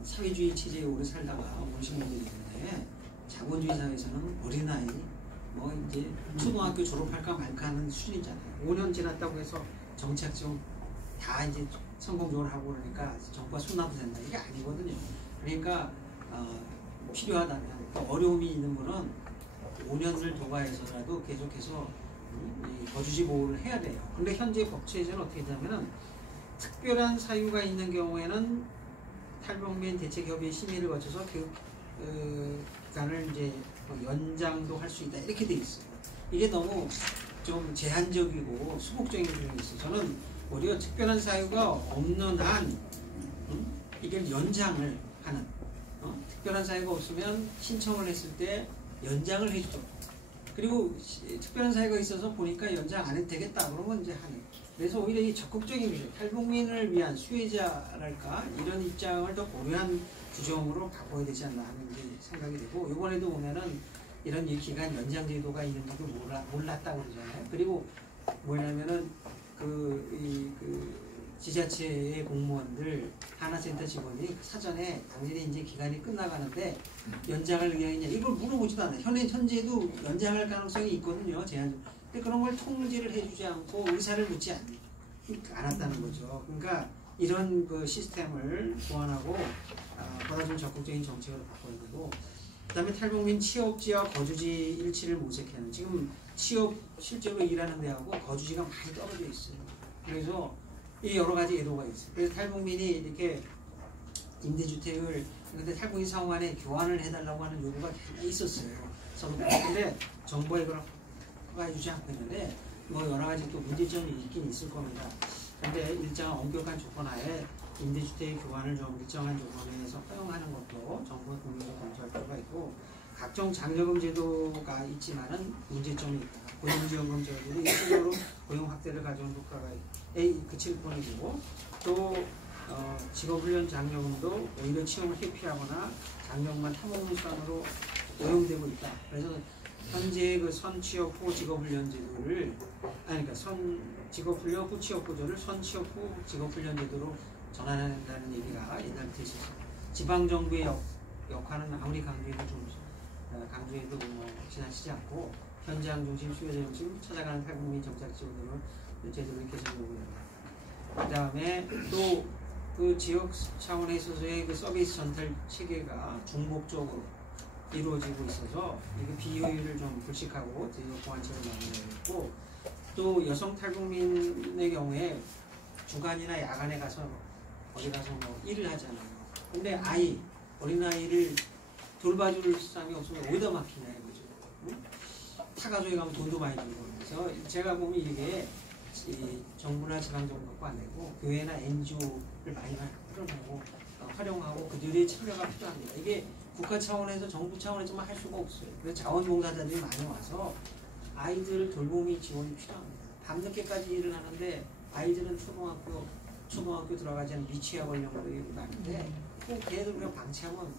사회주의 체제에 오래 살다가 오신 분들이 있는데 자본주의 사회에서는 어린아이 이제 초등학교 졸업할까 말까 하는 수준이잖아요. 5년 지났다고 해서 정착 좀 다 이제 성공적으로 하고 그러니까 정부가 손나도 된다 이게 아니거든요. 그러니까 필요하다면 또 어려움이 있는 분은 5년을 도과해서라도 계속해서 거주지 보호를 해야 돼요. 그런데 현재 법체에서는 어떻게 되냐면은 특별한 사유가 있는 경우에는 탈북민 대책협의 심의를 거쳐서 기간을 이제 연장도 할 수 있다 이렇게 돼 있어요. 이게 너무 좀 제한적이고 수복적인 부분이 있어요. 저는 오히려 특별한 사유가 없는 한 이걸 연장을 하는 특별한 사유가 없으면 신청을 했을 때 연장을 해주죠. 그리고 특별한 사유가 있어서 보니까 연장 안 해도 되겠다 그러면 이제 하는. 그래서 오히려 이 적극적인 미래, 탈북민을 위한 수혜자랄까 이런 입장을 더 고려한 규정으로 바꿔야 되지 않나 하는 생각이 되고 이번에도 보면은 이런 기간 연장 제도가 있는지도 몰랐다고 그러잖아요. 그리고 뭐냐면은 지자체의 공무원들 하나센터 직원이 사전에 당신의 이제 기간이 끝나가는데 연장을 의향이냐 이걸 물어보지도 않아요. 현재도 연장할 가능성이 있거든요. 제한. 근데 그런 걸 통지를 해주지 않고 의사를 묻지 않았다는 거죠. 그러니까 이런 시스템을 보완하고 보다 좀 적극적인 정책으로 바꿔야 되고 그다음에 탈북민 취업지와 거주지 일치를 모색하는 지금 취업 실제로 일하는 데하고 거주지가 많이 떨어져 있어요. 그래서 이 여러 가지 예도가 있어요. 그래서 탈북민이 이렇게 임대주택을 근데 탈북민 상호간에 교환을 해달라고 하는 요구가 있었어요. 근데 정부가 이걸 해주지 않고 있는데 여러 가지 또 문제점이 있긴 있을 겁니다. 근데 일정한 엄격한 조건 하에 임대주택의 교환을 좀 일정한 조건에서 허용하는 것도 정부가 국민으로 검토할 필요가 있고 각종 장려금 제도가 있지만은 문제점이 있다. 고용지원금 제도도 일시적으로 고용 확대를 가져온 효과가 그칠 뿐이고 또 직업훈련 장려금도 오히려 취업을 회피하거나 장려금만 타먹는 수단으로 오용되고 있다. 그래서 현재 그 선취업 후 직업훈련 제도를 그러니까 직업훈련 후 취업 구조를 선취업 후 직업훈련 제도로 전환한다는 얘기가 옛날부터 있었어요. 지방정부의 역할은 아무리 강조해도 지나치지 않고 현장 중심, 수요 중심 찾아가는 탈북민 정착 지원으로 제도를 개선하고 있습니다. 그 다음에 또 그 지역 차원에 있어서의 그 서비스 전달 체계가 중복적으로 이루어지고 있어서 이게 비효율을 좀 불식하고 지역 보완책을 마련했고 또 여성 탈북민의 경우에 주간이나 야간에 가서 어디 가서 뭐 일을 하잖아요. 근데 어린아이를 돌봐줄 사람이 없으면 어디다 막히냐 이거죠. 응? 타가족에 가면 돈도 많이 들고. 그래서 제가 보면 이게 정부나 지방정부 갖고 안 되고 교회나 NGO를 많이 끌어내고 활용하고 그들의 참여가 필요합니다. 이게 국가 차원에서 정부 차원에서만 할 수가 없어요. 그래서 자원봉사자들이 많이 와서 아이들 돌봄이 지원이 필요합니다. 밤늦게까지 일을 하는데 아이들은 초등학교 들어가지 않은 미취학 원령들이 많은데 꼭 걔들 그냥 방치하면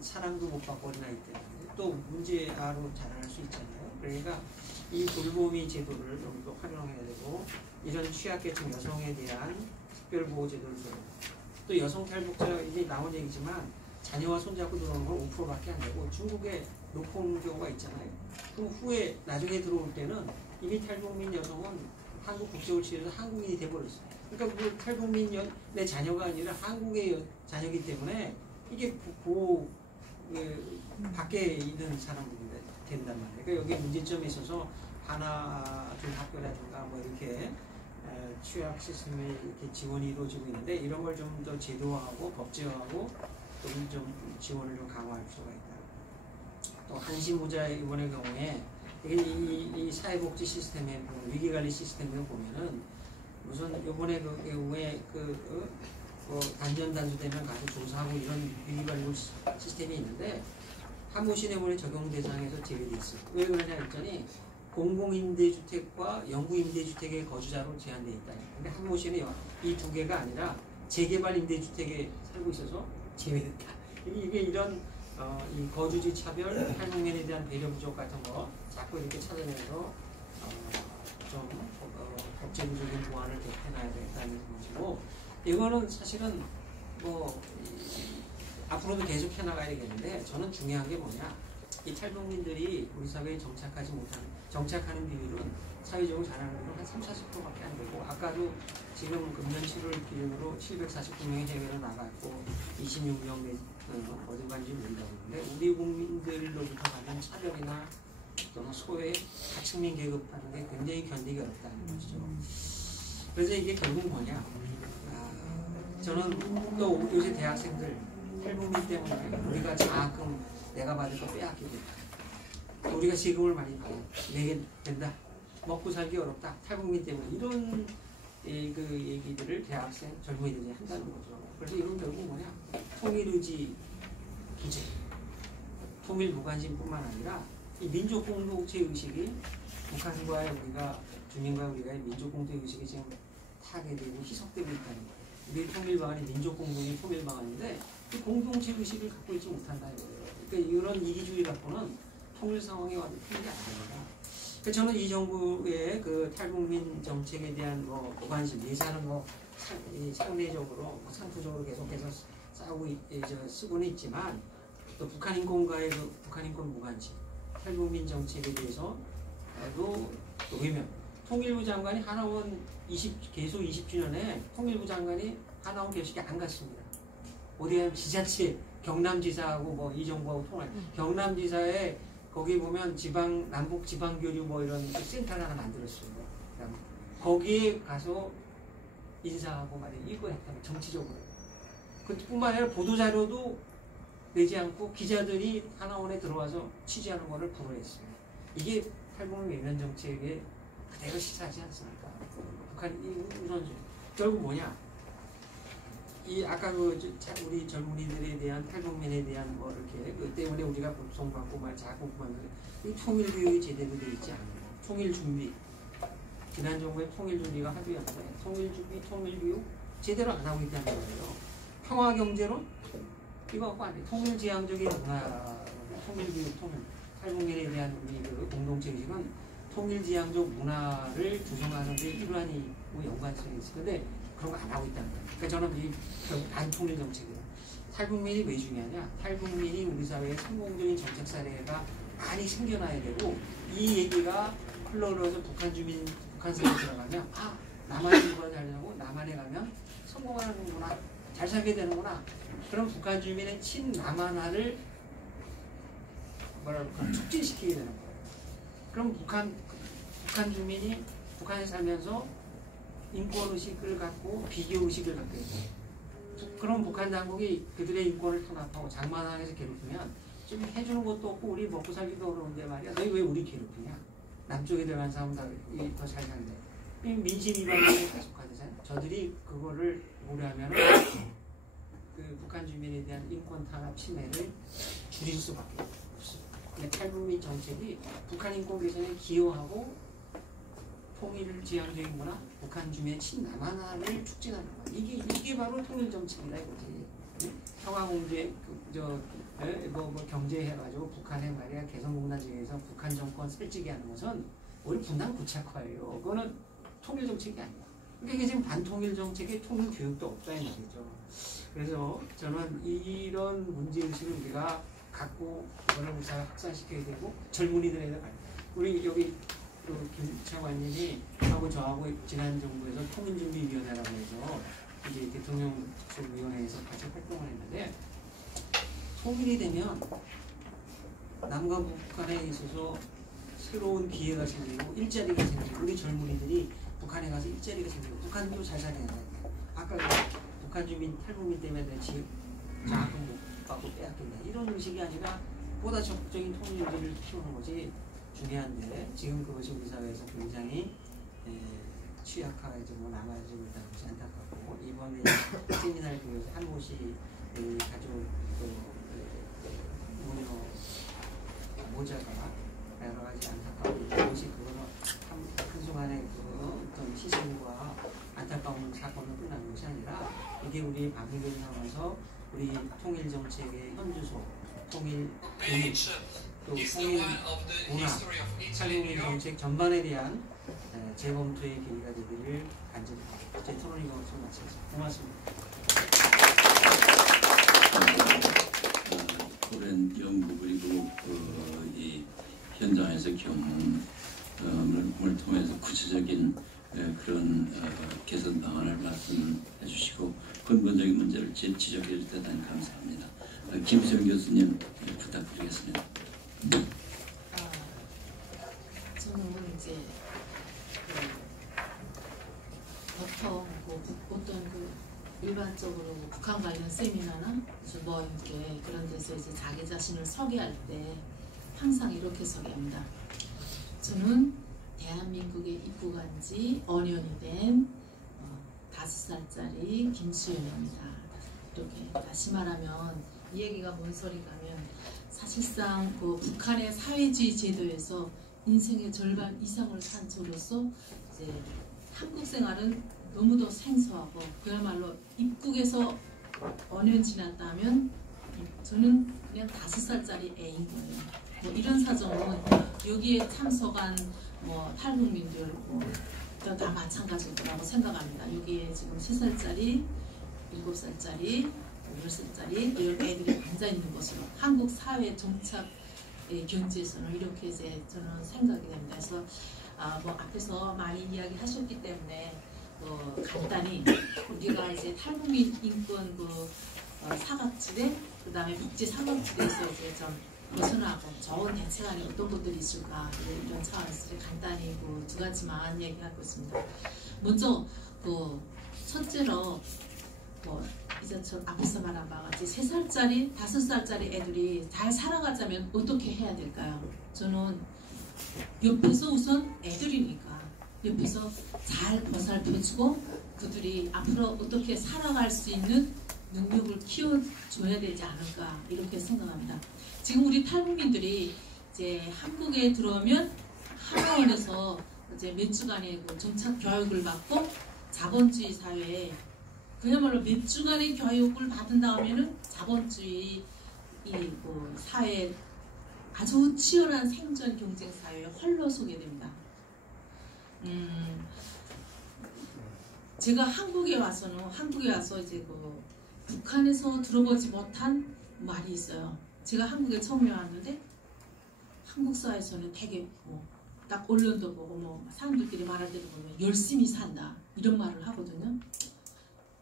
사랑도 못 받고 어린아이 때문에 또 문제아로 자라날 수 있잖아요. 그러니까 이 돌보미 제도를 좀 더 활용해야 되고 이런 취약계층 여성에 대한 특별보호 제도를 또 여성 탈북자 이게 나온 얘기지만 자녀와 손잡고 들어오는 건 5%밖에 안 되고 중국에 놓고 오는 경우가 있잖아요. 그럼 후에 나중에 들어올 때는 이미 탈북민 여성은 한국 국적을 취해서 한국인이 돼버렸어요. 그러니까 그 탈북민 내 자녀가 아니라 한국의 자녀이기 때문에 이게 보호 밖에 있는 사람들이 된단 말이에요. 그러니까 여기 문제점이 있어서 하나중 학교라든가 뭐 이렇게 취약 시스템에 이렇게 지원이 이루어지고 있는데 이런 걸 좀 더 제도화하고 법제화하고 또 좀 지원을 좀 강화할 필요가 있다. 또 한신무자 이번의 경우에 이 사회복지 시스템에 위기관리 시스템에 보면은 우선 이번에 그 경우에 단전 단수되면 가서 조사하고 이런 위기관리 시스템이 있는데 한무시 내부의 적용 대상에서 제외돼 있어요. 왜 그러냐 했더니 공공임대주택과 영구임대주택의 거주자로 제한되어 있다. 근데 한무시는 이 두 개가 아니라 재개발 임대주택에 살고 있어서 제외됐다. 이게 이런 이 거주지 차별, 탈북민에 대한 배려 부족 같은 거 자꾸 이렇게 찾아내서 좀 법제적인 보완을 해놔야 되겠다는 것이고 이거는 사실은 뭐 앞으로도 계속 해나가야 되겠는데 저는 중요한 게 뭐냐 이 탈북민들이 우리 사회에 정착하는 비율은 사회적으로 잘하는 비율은 한 30-40%밖에 안 되고 아까도 지금 금년 7월 기준으로 749명이 해외로 나갔고 26명 어디 간지 모른다고 하는데 우리 국민들로부터 받는 차별이나 또는 소외, 하층민 계급하는 게 굉장히 견디기 어렵다는 것이죠. 그래서 이게 결국 뭐냐 저는 또 요새 대학생들 탈북민 때문에 우리가 장학금 내가 받을 거 빼앗기고 있다. 우리가 세금을 많이 내게 된다. 먹고 살기 어렵다. 탈북민 때문에 이런 그 얘기들을 대학생 젊은이들이 한다는 거죠. 그래서 이건 결국 뭐냐 통일의지 부재, 통일무관심뿐만 아니라 이 민족공동체 의식이 북한과의 우리가 주민과 우리가의 민족공동체 의식이 지금 타개되고 희석되고 있다는 거예요. 우리 통일방안이 민족공동의 통일방안인데 그 공동체 의식을 갖고 있지 못한다 이거예요. 그러니까 이런 이기주의 갖고는 통일 상황에 와도 통일이 안 됩니다. 그러니까 저는 이 정부의 그 탈북민 정책에 대한 무관심, 예산은 상대적으로 상투적으로 계속해서 쓰고는 있지만 또 북한 인권과의 북한 인권 무관심, 탈북민 정책에 대해서도 외면. 통일부 장관이 하나원 개소 20주년에 통일부 장관이 하나원 결식에 안 갔습니다. 어디에 지자체 경남지사하고 뭐 이 정부하고 통할 경남지사에 거기 보면 남북 지방교류 뭐 이런 센터를 하나 만들었어요. 거기에 가서 인사하고 말이야 이거 했다면 정치적으로. 그뿐만 아니라 보도자료도 내지 않고 기자들이 하나원에 들어와서 취재하는 거를 불허했습니다. 이게 탈북민 외면 정책의 그대로 시사하지 않습니까? 북한이 우선순위. 결국 뭐냐? 이 아까 우리 젊은이들에 대한 탈북민에 대한 뭐 이렇게 그 때문에 우리가 고통받고 말 자꾸 그만하는 이 통일 교육이 제대로 되어 있지 않아요. 통일 준비. 지난 정부의 통일 준비가 합의였는데 통일 준비, 통일 교육 제대로 안 하고 있다는 거예요. 평화 경제론 이거 갖고 안 돼. 통일 지향적인 문화, 통일 교육, 통일 탈북민에 대한 우리 그 공동체 의식은 통일 지향적 문화를 조성하는 데 일환이 뭐 연관성이 있을 건데 그런 거 안 하고 있다는 거예요. 그러니까 저는 이 반통일 정책이에요. 탈북민이 왜 중요하냐? 탈북민이 우리 사회에 성공적인 정책 사례가 많이 생겨나야 되고 이 얘기가 흘러들어서 북한 주민, 북한 사회에 들어가면 아 남한에 누가 잘 사고 남한에 가면 성공하는구나, 잘 살게 되는구나. 그럼 북한 주민의 친남한화를 뭐랄까 촉진시키게 되는 거예요. 그럼 북한 주민이 북한에 살면서 인권의식을 갖고 비교의식을 갖게 돼요. 그럼 북한 당국이 그들의 인권을 탄압하고 장만항에서 괴롭히면 좀 해주는 것도 없고 우리 먹고 살기도 어려운데 말이야. 너희 왜 우리 괴롭히냐? 남쪽에 들어간 사람들이 더 잘 사는데. 민심 위반에 속하잖아요. 저들이 그거를 우려하면 그 북한 주민에 대한 인권 탄압 침해를 줄일 수밖에 없어요. 근데 탈북민 정책이 북한 인권 개선에 기여하고 통일 지향적인 문화, 북한 주민의 친남한화를 촉진하는 거야. 이게 바로 통일 정책이다 이거지. 평화공제 뭐 경제 해가지고 북한에 말이야 개성공단 지역에서 북한 정권 설치게 하는 것은 우리 분단 구착화예요. 그거는 통일 정책이 아니야. 그러니까 이게 지금 반통일 정책에 통일 교육도 없다 이 말이죠. 그래서 저는 이런 문제 의식을 우리가 갖고 그거를 우리가 확산시켜야 되고 젊은이들에게 우리 여기 김차관님이 하고 저하고 지난 정부에서 통일준비위원회라고 해서 이제 대통령위원회에서 같이 활동을 했는데 통일이 되면 남과 북한에 있어서 새로운 기회가 생기고 일자리가 생기고 우리 젊은이들이 북한에 가서 일자리가 생기고 북한도 잘 살아야 돼. 아까 북한 주민 탈북민 때문에 내 집 장학금 못 받고 빼앗긴다 이런 의식이 아니라 보다 적극적인 통일을 키우는 것이 중요한데 지금 그것이 우리 사회에서 굉장히 취약하게 뭐 남아지고 있다는 것이 안타깝고 이번에 세미나를 통해서 한 곳이 가져온 무료 모자가 여러 가지 안타까운 이것이 그거는 한순간에 어떤 희생과 안타까운 사건으로 끝난 것이 아니라 이게 우리 방위를 향해서 우리 통일 정책의 현주소, 통일 교육, 또 통일 문화, 탈북민 정책 전반에 대한 재검토의 계기가 되기를 간절히 제 토론 이거 마치겠습니다. 고맙습니다. 오랜 연구 그리고 이 현장에서 경험을 통해서 구체적인 그런 개선 방안을 말씀해 주시고 근본적인 문제를 지적해 주셔서 대단히 감사합니다. 김수영 교수님 부탁드리겠습니다. 저는 이제 보통 어떤 일반적으로 북한 관련 세미나나 뭐 이렇게 그런 데서 이제 자기 자신을 소개할 때 항상 이렇게 소개합니다. 저는 대한민국에 입국한 지 5년이 된 5살짜리 김수연입니다. 이렇게 다시 말하면 이 얘기가 뭔 소리가면 사실상 그 북한의 사회주의 제도에서 인생의 절반 이상을 산 저로서 이제 한국 생활은 너무도 생소하고 그야말로 입국에서 5년 지났다면 저는 그냥 5살짜리 애인 거예요. 뭐 이런 사정은 여기에 참석한 뭐 탈북민들 뭐 다 마찬가지일 거라고 생각합니다. 여기에 지금 3살짜리, 7살짜리, 10살짜리 이런 애들이 앉아있는 것으로 한국 사회 정착의 경지에서는 이렇게 이제 저는 생각이 됩니다. 그래서 뭐 앞에서 많이 이야기하셨기 때문에 간단히 우리가 이제 탈북민 인권 사각지대 그 다음에 육지 사각지대에서 이제 좀 벗어나고 좋은 대책안이 어떤 것들이 있을까 이런 차원에서 간단히 2가지만 얘기하고 있습니다. 먼저 첫째로 이제 저 앞에서 말한 바와 같이 3살짜리, 5살짜리 애들이 잘 살아가자면 어떻게 해야 될까요? 저는 옆에서 우선 애들이니까 옆에서 잘 보살펴주고 그들이 앞으로 어떻게 살아갈 수 있는 능력을 키워줘야 되지 않을까 이렇게 생각합니다. 지금 우리 탈북민들이 이제 한국에 들어오면 하나원에서 이제 몇 주간의 그 정착 교육을 받고 자본주의 사회에 그야말로 몇 주간의 교육을 받은 다음에는 자본주의 그 사회 아주 치열한 생존 경쟁 사회에 홀로 서게 됩니다. 제가 한국에 와서 이제 그 북한에서 들어보지 못한 말이 있어요. 제가 한국에 처음에 왔는데 한국 사회에서는 되게 딱 언론도 보고 사람들끼리 말할 때도 보면 열심히 산다 이런 말을 하거든요.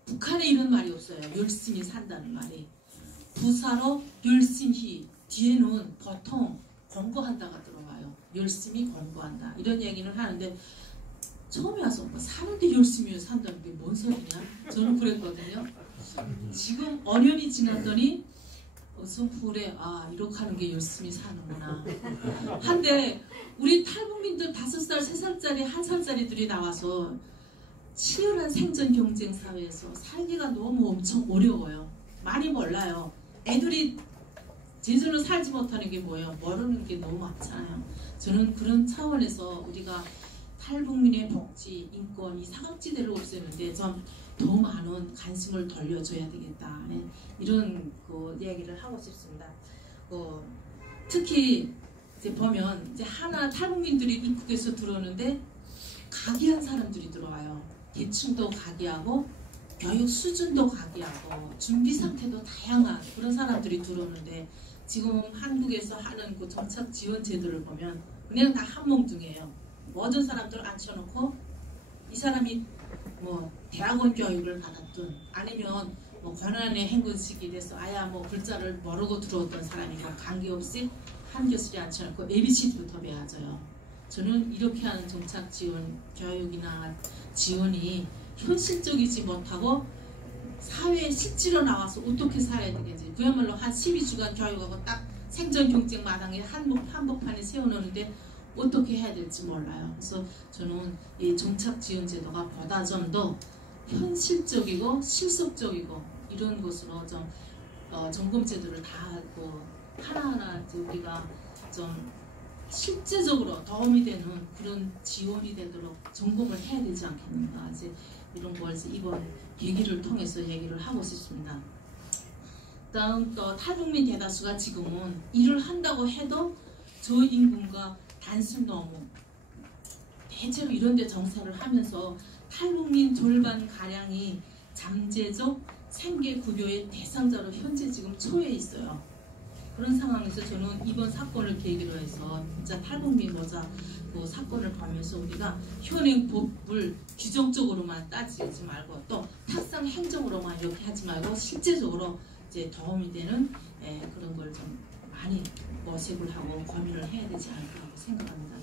북한에 이런 말이 없어요. 열심히 산다는 말이. 부사로 열심히 뒤에는 보통 공부한다가 들어와요. 열심히 공부한다 이런 얘기는 하는데 처음에 와서 사는데 열심히 산다는 게 뭔 소리냐? 저는 그랬거든요. 지금 5년이 지났더니 성풀에 이렇게 하는 게 열심히 사는구나. 한데 우리 탈북민들 5살, 3살짜리, 1살짜리들이 나와서 치열한 생존 경쟁 사회에서 살기가 너무 엄청 어려워요. 많이 몰라요. 애들이 제대로 살지 못하는 게 뭐예요? 모르는 게 너무 많잖아요. 저는 그런 차원에서 우리가 탈북민의 복지, 인권, 이 사각지대를 없애는데 좀 더 많은 관심을 돌려줘야 되겠다. 이런 그 이야기를 하고 싶습니다. 특히 이제 보면 이제 하나 탈북민들이 입국에서 들어오는데 가기한 사람들이 들어와요. 계층도 가기하고 교육 수준도 가기하고 준비 상태도 다양한 그런 사람들이 들어오는데 지금 한국에서 하는 그 정착 지원 제도를 보면 그냥 다 한몽둥이에요. 모든 사람들 앉혀놓고 이 사람이 대학원 교육을 받았든 아니면 고난의 행군식이 돼서 글자를 모르고 들어왔던 사람이고 관계없이 한 교실에 앉혀놓고 ABCD부터 배워줘요. 저는 이렇게 하는 정착 지원 교육이나 지원이 현실적이지 못하고 사회에 실제로 나와서 어떻게 살아야 되겠지. 그야말로 한 12주간 교육하고 딱 생존 경쟁 마당에 한복판에 세워놓는데 어떻게 해야 될지 몰라요. 그래서 저는 이 정착 지원 제도가 보다 좀 더 현실적이고 실속적이고 이런 것으로 좀 점검 제도를 다 하고 하나하나 우리가 좀 실제적으로 도움이 되는 그런 지원이 되도록 점검을 해야 되지 않겠는가. 이제 이런 걸 이번 계기를 통해서 얘기를 하고 싶습니다. 다음 또 탈북민 대다수가 지금은 일을 한다고 해도 저임금과 단순 노무 대체로 이런 데 정착을 하면서 탈북민 절반가량이 잠재적 생계급여의 대상자로 현재 지금 처해 있어요. 그런 상황에서 저는 이번 사건을 계기로 해서 진짜 탈북민 모자 그 사건을 보면서 우리가 현행법을 규정적으로만 따지지 말고 또 탁상 행정으로만 이렇게 하지 말고 실제적으로 이제 도움이 되는 그런 걸 좀 많이 모색을 하고 고민을 해야 되지 않을까 생각합니다.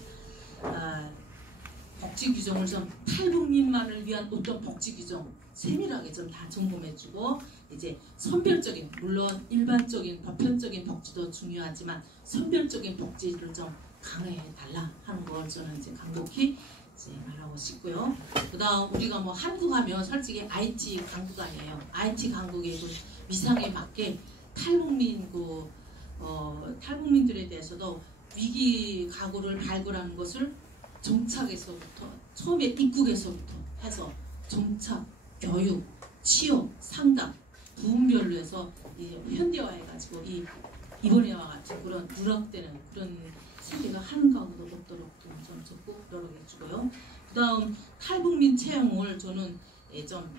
복지 규정을 좀 탈북민만을 위한 어떤 복지 규정 세밀하게 좀 다 점검해주고 이제 선별적인 물론 일반적인 보편적인 복지도 중요하지만 선별적인 복지를 좀 강화해달라 하는 걸 저는 이제 간곡히 이제 말하고 싶고요. 그다음 우리가 한국 하면 솔직히 IT 강국 아니에요. IT 강국의 그 위상에 맞게 탈북민 탈북민들에 대해서도 위기 각오를 발굴하는 것을 정착에서부터 처음에 입국에서부터 해서 정착, 교육, 취업, 상담 부분별로 해서 현대화해가지고 이번에와 같은 그런 누락되는 그런 세계가 한가운데도 없도록 좀 적극 노력해주고요. 그 다음 탈북민 채용을 저는 좀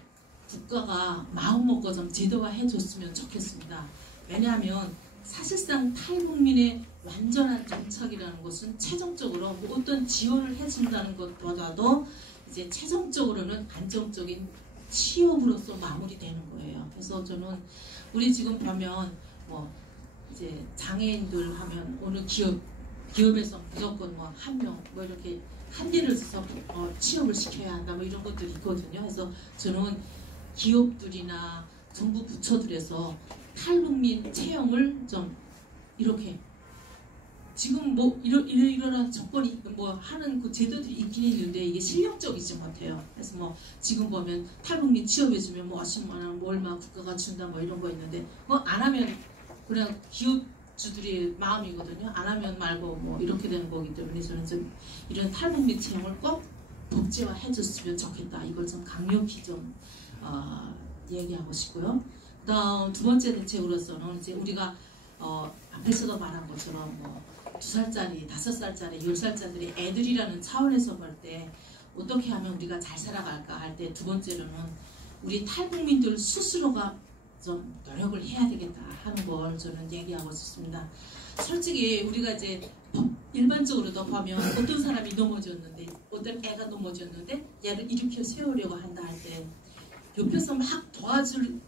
국가가 마음먹고 좀 제도화해줬으면 좋겠습니다. 왜냐하면 사실상 탈북민의 완전한 정착이라는 것은 최종적으로 어떤 지원을 해준다는 것보다도 이제 최종적으로는 안정적인 취업으로서 마무리되는 거예요. 그래서 저는 우리 지금 보면 이제 장애인들 하면 어느 기업에서 무조건 한 명 이렇게 한계를 써서 취업을 시켜야 한다 이런 것들이 있거든요. 그래서 저는 기업들이나 정부 부처들에서 탈북민 채용을 좀 이렇게 지금 뭐 이러한 조건이 뭐 하는 그 제도들이 있긴 있는데 이게 실용적이지 못해요. 그래서 뭐 지금 보면 탈북민 취업해주면 뭐 10만 원, 뭐 얼마 국가가 준다 뭐 이런 거 있는데 뭐 안 하면 그냥 기업주들의 마음이거든요. 안 하면 말고 뭐 이렇게 되는 거기 때문에 저는 좀 이런 탈북민 채용을 꼭 법제화 해줬으면 좋겠다. 이걸 좀 강력히 좀 얘기하고 싶고요. 그다음 두 번째 대책으로서는 이제 우리가 앞에서도 말한 것처럼 뭐 2살짜리, 5살짜리, 10살짜리 애들이라는 차원에서 볼 때 어떻게 하면 우리가 잘 살아갈까 할 때 두 번째로는 우리 탈북민들 스스로가 좀 노력을 해야 되겠다 하는 걸 저는 얘기하고 싶습니다. 솔직히 우리가 이제 일반적으로도 보면 어떤 사람이 넘어졌는데 어떤 애가 넘어졌는데 얘를 일으켜 세우려고 한다 할 때 옆에서 막 도와주는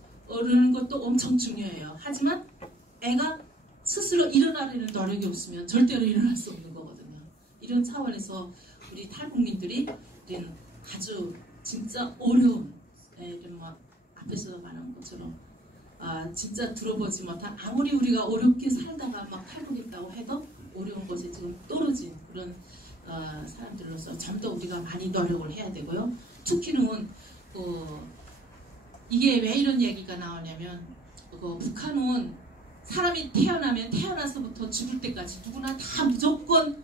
것도 엄청 중요해요. 하지만 애가 스스로 일어나려는 노력이 없으면 절대로 일어날 수 없는 거거든요. 이런 차원에서 우리 탈북민들이 아주 진짜 어려운 이런 뭐 앞에서 말한 것처럼 진짜 들어보지 못한 아무리 우리가 어렵게 살다가 막 탈북했다고 해도 어려운 곳에 지금 떨어진 그런 사람들로서 좀 더 우리가 많이 노력을 해야 되고요. 특히는 이게 왜 이런 얘기가 나오냐면 북한은 사람이 태어나면 태어나서부터 죽을 때까지 누구나 다 무조건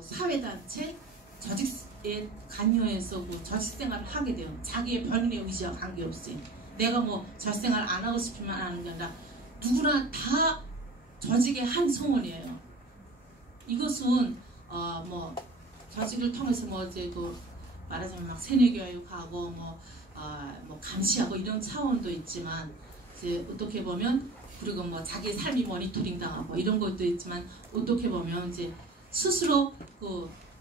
사회단체 조직에 관여해서 조직생활을 하게 돼요. 자기의 본인의 의지와 관계없이 내가 뭐 조직생활 안 하고 싶으면 안 하는 게 아니라 누구나 다 조직의 한 성원이에요. 이것은 뭐 조직을 통해서 뭐 이제 말하자면 막 세뇌교육하고 뭐 감시하고 이런 차원도 있지만 이제 어떻게 보면 그리고 뭐 자기 삶이 모니터링 당하고 이런 것도 있지만 어떻게 보면 이제 스스로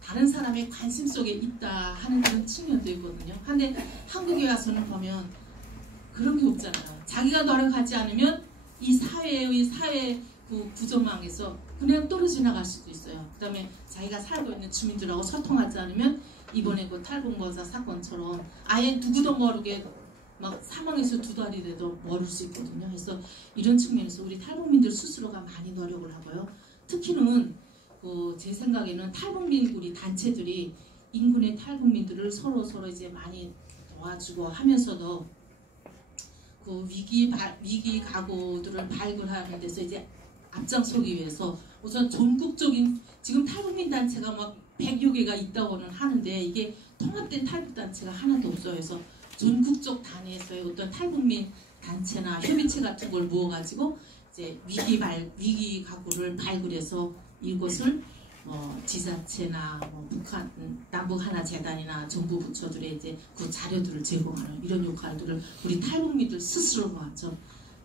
다른 사람의 관심 속에 있다 하는 그런 측면도 있거든요. 근데 한국에 와서는 보면 그런 게 없잖아요. 자기가 노력하지 않으면 이 사회 구조망에서 그냥 떨어져 나갈 수도 있어요. 그 다음에 자기가 살고 있는 주민들하고 소통하지 않으면 이번에 탈북모자 사건처럼 아예 누구도 모르게 막 사망해서 2달이라도 모를 수 있거든요. 그래서 이런 측면에서 우리 탈북민들 스스로가 많이 노력을 하고요. 특히는 제 생각에는 탈북민 우리 단체들이 인근의 탈북민들을 서로 이제 많이 도와주고 하면서도 위기 가구들을 발굴하는 데서 이제 앞장서기 위해서 우선 전국적인 지금 탈북민 단체가 막 100여 개가 있다고는 하는데 이게 통합된 탈북 단체가 하나도 없어요. 그래서 전국적 단위에서의 어떤 탈북민 단체나 협의체 같은 걸 모아가지고 이제 위기 가구를 발굴해서 이것을 지자체나 북한 남북 하나 재단이나 정부 부처들의 이제 그 자료들을 제공하는 이런 역할들을 우리 탈북민들 스스로가 좀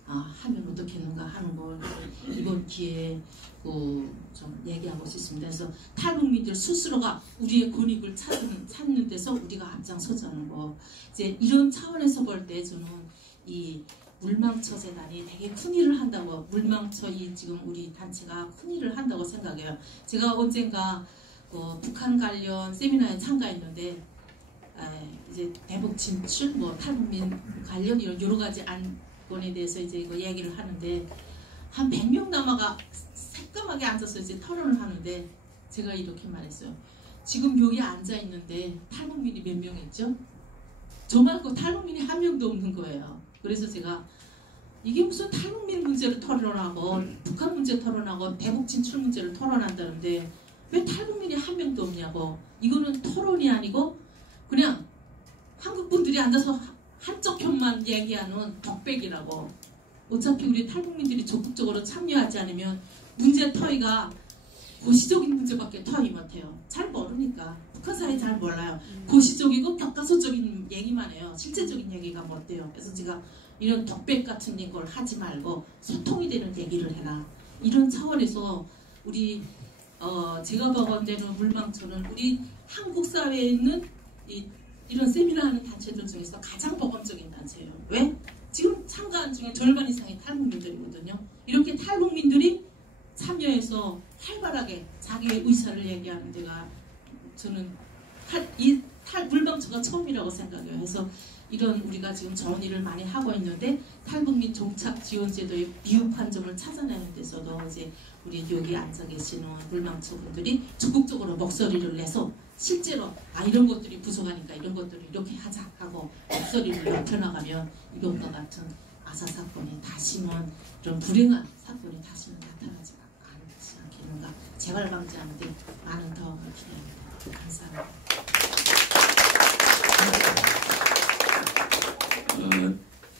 하면 어떻겠는가 하는 걸 이번 기회에 좀 얘기하고 싶습니다. 그래서 탈북민들 스스로가 우리의 권익을 찾는 데서 우리가 앞장서자는 거 이제 이런 차원에서 볼 때 저는 이 물망처 재단이 되게 큰 일을 한다고 물망처 지금 우리 단체가 큰 일을 한다고 생각해요. 제가 언젠가 북한 관련 세미나에 참가했는데 이제 대북 진출 탈북민 관련 이런 여러 가지 안건에 대해서 이제 이거 얘기를 하는데 한 100명 남아가 새까맣게 앉아서 이제 토론을 하는데 제가 이렇게 말했어요. 지금 여기 앉아 있는데 탈북민이 몇 명 있죠? 저 말고 탈북민이 한 명도 없는 거예요. 그래서 제가 이게 무슨 탈북민 문제를 토론하고 북한 문제 토론하고 대북 진출 문제를 토론한다는데 왜 탈북민이 한 명도 없냐고. 이거는 토론이 아니고 그냥 한국 분들이 앉아서 한쪽 편만 얘기하는 독백이라고. 어차피 우리 탈북민들이 적극적으로 참여하지 않으면 문제 터이가 고시적인 문제밖에 터이 못해요. 잘 모르니까. 북한 사회 잘 몰라요. 고시적이고 교과서적인 얘기만 해요. 실제적인 얘기가 못 돼요. 그래서 제가 이런 독백 같은 걸 하지 말고 소통이 되는 얘기를 해라. 이런 차원에서 우리 제가 보건되는 물망처는 우리 한국 사회에 있는 이런 세미나 하는 단체들 중에서 가장 보건적인 단체예요. 왜? 지금 참가한 중에 절반 이상이 탈북민들이거든요. 이렇게 탈북민들이 참여해서 활발하게 자기의 의사를 얘기하는 데가 저는 물망처가 처음이라고 생각해요. 그래서 이런 우리가 지금 정의를 많이 하고 있는데 탈북민 정착지원제도의 미흡한 점을 찾아내는 데서도 이제 우리 여기 앉아 계시는 물망초분들이 적극적으로 목소리를 내서 실제로 이런 것들이 부족하니까 이런 것들을 이렇게 하자 하고 목소리를 높여나가면 이것과 같은 아사 사건이 다시는 이런 불행한 사건이 다시는 나타나지 않겠는가 재발 방지하는 데 많은 도움을 기대합니다. 감사합니다.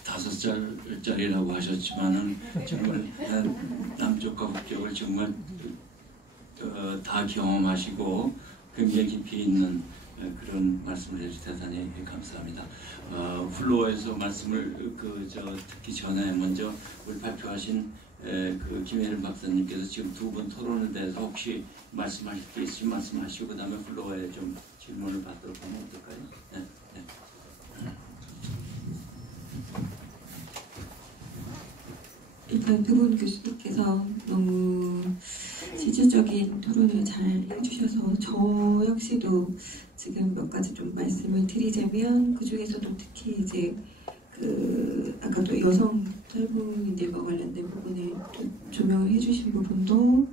5살짜리라고 하셨지만은 정말 남쪽과 북쪽을 정말 다 경험하시고 굉장히 깊이 있는 그런 말씀을 해주셔서 대단히 감사합니다. 플로어에서 말씀을 듣기 전에 먼저 우리 발표하신 그 김혜련 박사님께서 지금 두 분 토론에 대해서 혹시 말씀하실 게 있으면 말씀하시고 그 다음에 플로어에 좀 질문을 받도록 하면 어떨까요? 네, 네. 일단 두 분 교수님께서 너무 실질적인 토론을 잘 해주셔서 저 역시도 지금 몇 가지 좀 말씀을 드리자면 그 중에서도 특히 이제 아까 또 여성 탈북민들과 관련된 부분을 또 조명을 해주신 부분도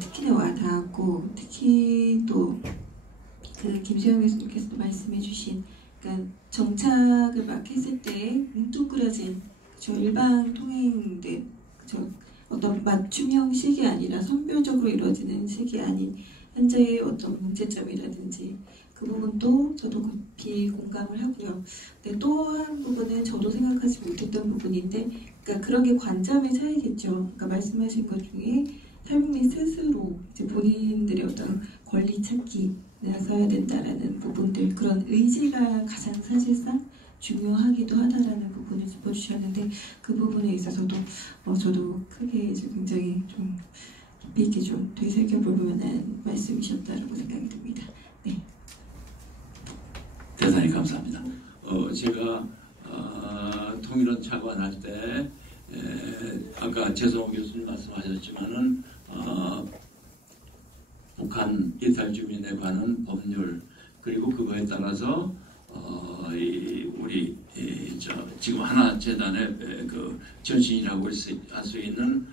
특히나 와닿았고 특히 또 그 김수영 교수님께서도 말씀해주신 그러니까 정착을 막 했을 때 뭉뚱그려진 일방 통행된 어떤 맞춤형 식이 아니라 선별적으로 이루어지는 식이 아닌 현재의 어떤 문제점이라든지 그 부분도 저도 깊이 공감을 하고요. 근데 또 한 부분은 저도 생각하지 못했던 부분인데 그러니까 그런 게 관점의 차이겠죠. 그러니까 말씀하신 것 중에 탈북민 스스로 이제 본인들의 어떤 권리 찾기 나서야 된다라는 부분들 그런 의지가 가장 사실상 중요하기도 하다라는 부분을 짚어주셨는데 그 부분에 있어서도 저도 크게 이제 굉장히 좀 깊이 있게 좀 되새겨볼 만한 말씀이셨다라고 생각이 듭니다. 네. 대단히 감사합니다. 제가 통일원 차관할 때 아까 최성호 교수님 말씀하셨지만은 북한 이탈 주민에 관한 법률 그리고 그거에 따라서 우리 지금 하나재단의 그 전신이라고 할 수 있는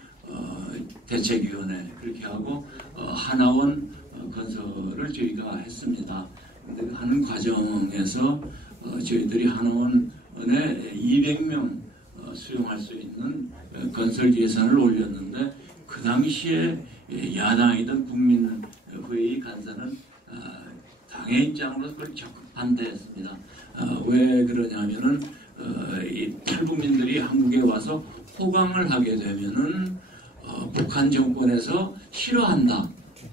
대책위원회 그렇게 하고 하나원 건설을 저희가 했습니다. 근데 하는 과정에서 저희들이 하나원에 200명 수용할 수 있는 건설 예산을 올렸는데 그 당시에 야당이던 국민회의 간사는 당의 입장으로 그걸 적극 반대했습니다. 왜 그러냐면은 이 탈북민들이 한국에 와서 호강을 하게 되면은 북한 정권에서 싫어한다.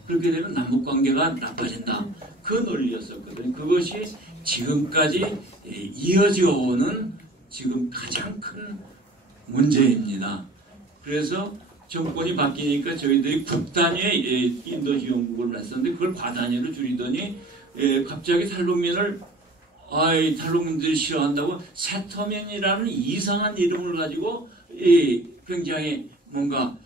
그렇게 되면 남북 관계가 나빠진다. 그 논리였었거든요. 그것이 지금까지 이어져 오는 지금 가장 큰 문제입니다. 그래서 정권이 바뀌니까 저희들이 국단위의 인도지원국을 했었는데 그걸 과단위로 줄이더니 갑자기 탈북민을 탈북민들이 싫어한다고 세터민이라는 이상한 이름을 가지고 굉장히 뭔가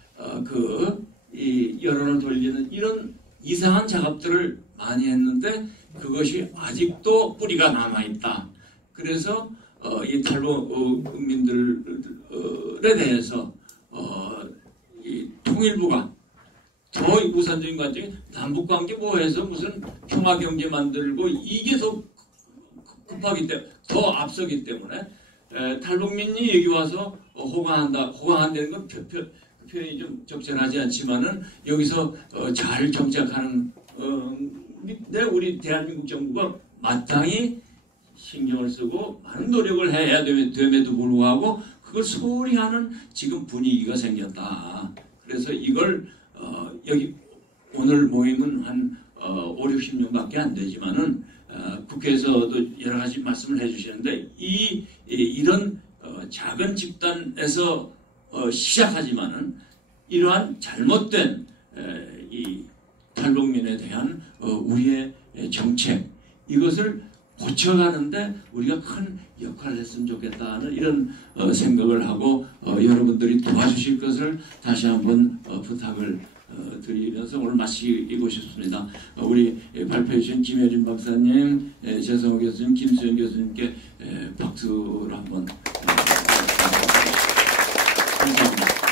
여론을 돌리는 이런 이상한 작업들을 많이 했는데 그것이 아직도 뿌리가 남아있다. 그래서 이 탈북민들에 대해서 이 통일부가 더 우선적인 관점이 남북관계 뭐해서 무슨 평화경제 만들고 이게 더 급하기 때문에 더 앞서기 때문에 탈북민이 여기 와서 호강한다는 건 표현이 좀 적절하지 않지만은 여기서 잘 정착하는 우리 대한민국 정부가 마땅히 신경을 쓰고 많은 노력을 해야 됨에도 불구하고 그걸 소홀히 하는 지금 분위기가 생겼다. 그래서 이걸 여기 오늘 모임은 한 5, 60명밖에 안 되지만은 국회에서도 여러 가지 말씀을 해주시는데 이런 작은 집단에서 시작하지만은 이러한 잘못된 이 탈북민에 대한 우리의 정책 이것을 고쳐가는데 우리가 큰 역할을 했으면 좋겠다는 이런 생각을 하고 여러분들이 도와주실 것을 다시 한번 부탁을 드리면서 오늘 마치고 싶습니다. 우리 발표해 주신 김혜린 박사님, 재성호 교수님, 김수영 교수님께 박수를 한번 감사합니다.